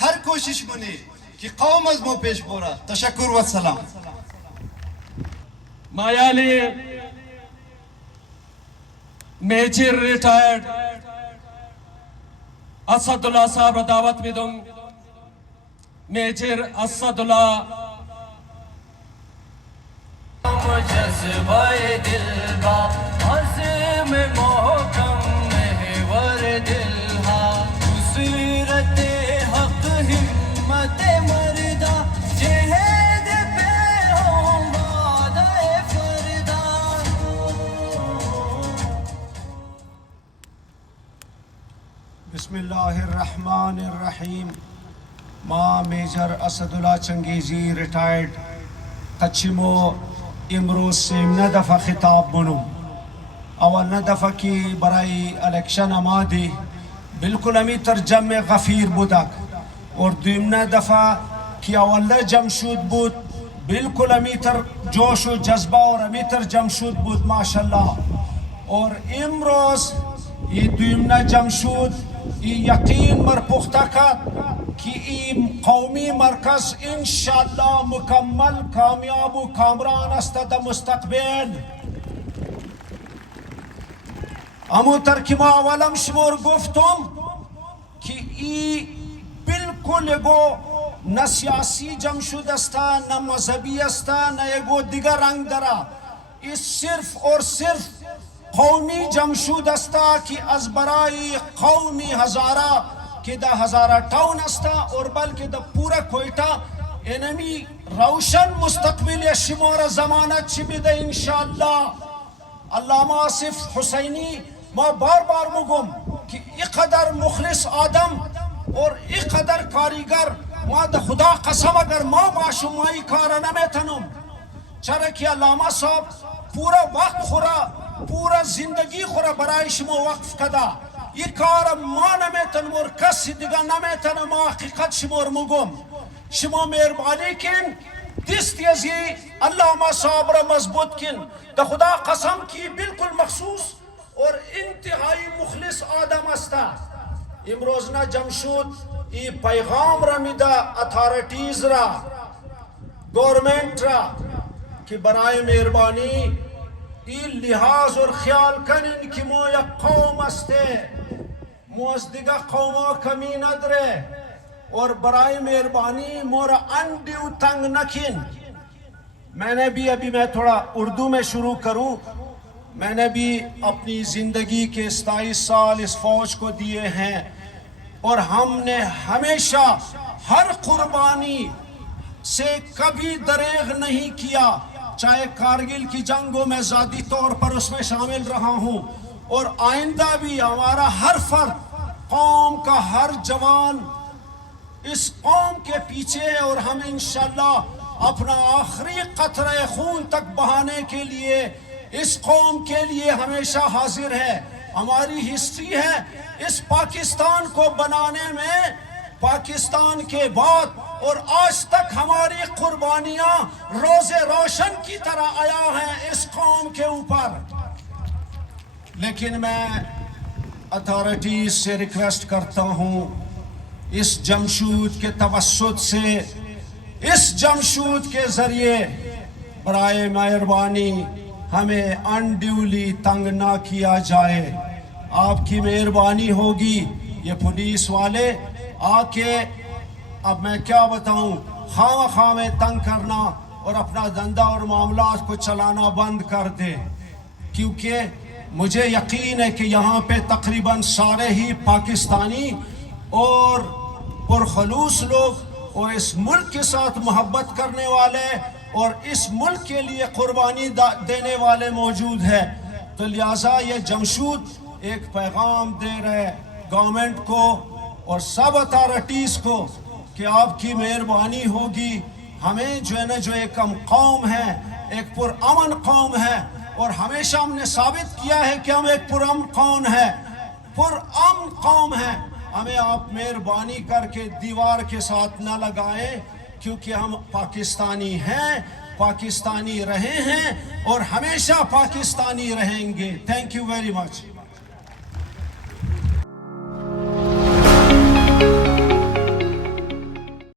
هر کوشش منی که قوم از مو پیش بوره. تشکر و سلام. مایالی میجر ریٹائرڈ اسداللہ صاحب را دعوت میدم. میجر اسداللہ جذبۂ دل با عزم محکم محور دل ها صورت حق همت مردا جہد پہ ہوں وعدہ فردا. بسم الله الرحمن الرحیم. ما میجر اسدالله چنگیزی ریٹائرڈ قچمو امروز سیمنه دفعه خطاب منم. اول دفعه که برای الکشن آمادی بالکل امی ترجمه غفیر بودک اور دویمنه دفعه که कि अवल्ले जमशूद बुत बिल्कुल अमीतर जोश व जज्बा और अमीतर जमशूद बुत माशाल्लाह। और इमरोज ये दुयमना जमशूद ये यकीन मर पुख्ता का कि ई कौमी मरकज इंशाअल्लाह मुकम्मल कामयाब व कामरान अस्ता मुस्तकबिल। अमो तरकिमा अवलम शुमोर गुफ्तुम कि ई बिल्कुल एगो न सियासी जमशूद अस्ता, न मजहबी अस्ता, न एगो दिगर रंग दरा, इस सिर्फ और सिर्फ कौमी जमशूद अस्ता कि अजबराई कौमी हजारा कि द हजारा टाउन अस्ता और बल्कि द पूरा कोयटा एनमी रोशन मुस्तकबिल शिमोर जमानत छिबिद इंशाअल्लाह। अल्लामा आसिफ हुसैनी माँ बार बार मुगुम कि इकदर मुखलिस आदम और इकदर कारीगर माँ द खुदा कसम अगर माँ बाशुमाई कारना में थनुम चर कि अल्लामा साहब पूरा वक्त खुरा पूरा जिंदगी खुरा बराई शमो वक्फ कदा ये कार मान में तनमोर कस दिगा न में तन माँ हकीकत शमोर मुगुम शमो मेहरबानी किन दिस्त यजी अल्लामा साहब रा मजबूत किन द खुदा कसम की बिल्कुल मखसूस और इंतहाई मुखलिस आदम अस्ता। इमरोजना जमशूद ई पैगाम रमिदा अथॉरिटीज रा गवर्नमेंट रा कि बराए मेहरबानी ई लिहाज और ख्याल कनिन कि मो या कौम अस्ते मुअस्दिगा कौमा कमी नदरे और बराए मेहरबानी मोरा अंड्यू तंग नखिन। मैंने भी अभी मैं थोड़ा उर्दू में शुरू करूं। मैंने भी अपनी जिंदगी के 27 साल इस फौज को दिए हैं और हमने हमेशा हर कुर्बानी से कभी दरेग नहीं किया, चाहे कारगिल की जंगों में ज़ाती तौर पर उसमें शामिल रहा हूँ और आइंदा भी हमारा हर फर्द कौम का हर जवान इस कौम के पीछे है और हम इंशाअल्लाह अपना आखिरी कतरे खून तक बहाने के लिए इस कौम के लिए हमेशा हाजिर है। हमारी हिस्ट्री है इस पाकिस्तान को बनाने में, पाकिस्तान के बाद और आज तक हमारी कुर्बानियां रोजे रोशन की तरह आया है इस कौम के ऊपर। लेकिन मैं अथॉरिटीज से रिक्वेस्ट करता हूं इस जमशूद के तवस्सुत से, इस जमशूद के जरिए बराए मेहरबानी हमें अनड्यूली तंग ना किया जाए। आपकी मेहरबानी होगी ये पुलिस वाले आके, अब मैं क्या बताऊं, खामा में तंग करना और अपना धंधा और मामलात को चलाना बंद कर दे, क्योंकि मुझे यकीन है कि यहाँ पे तकरीबन सारे ही पाकिस्तानी और पुरखलूस लोग और इस मुल्क के साथ मोहब्बत करने वाले और इस मुल्क के लिए कुर्बानी देने वाले मौजूद है। तो लिहाजा ये जमशूद एक पैगाम दे रहे गवर्नमेंट को और सब अथॉरिटीज को कि आपकी मेहरबानी होगी। हमें जो है ना, जो एक हम कौम है, एक पुरअमन कौम है और हमेशा हमने साबित किया है कि हम एक पुरअमन कौम है, पुरअमन कौम है। हमें आप मेहरबानी करके दीवार के साथ न लगाएं, क्योंकि हम पाकिस्तानी हैं, पाकिस्तानी रहे हैं और हमेशा पाकिस्तानी रहेंगे। Thank you very much.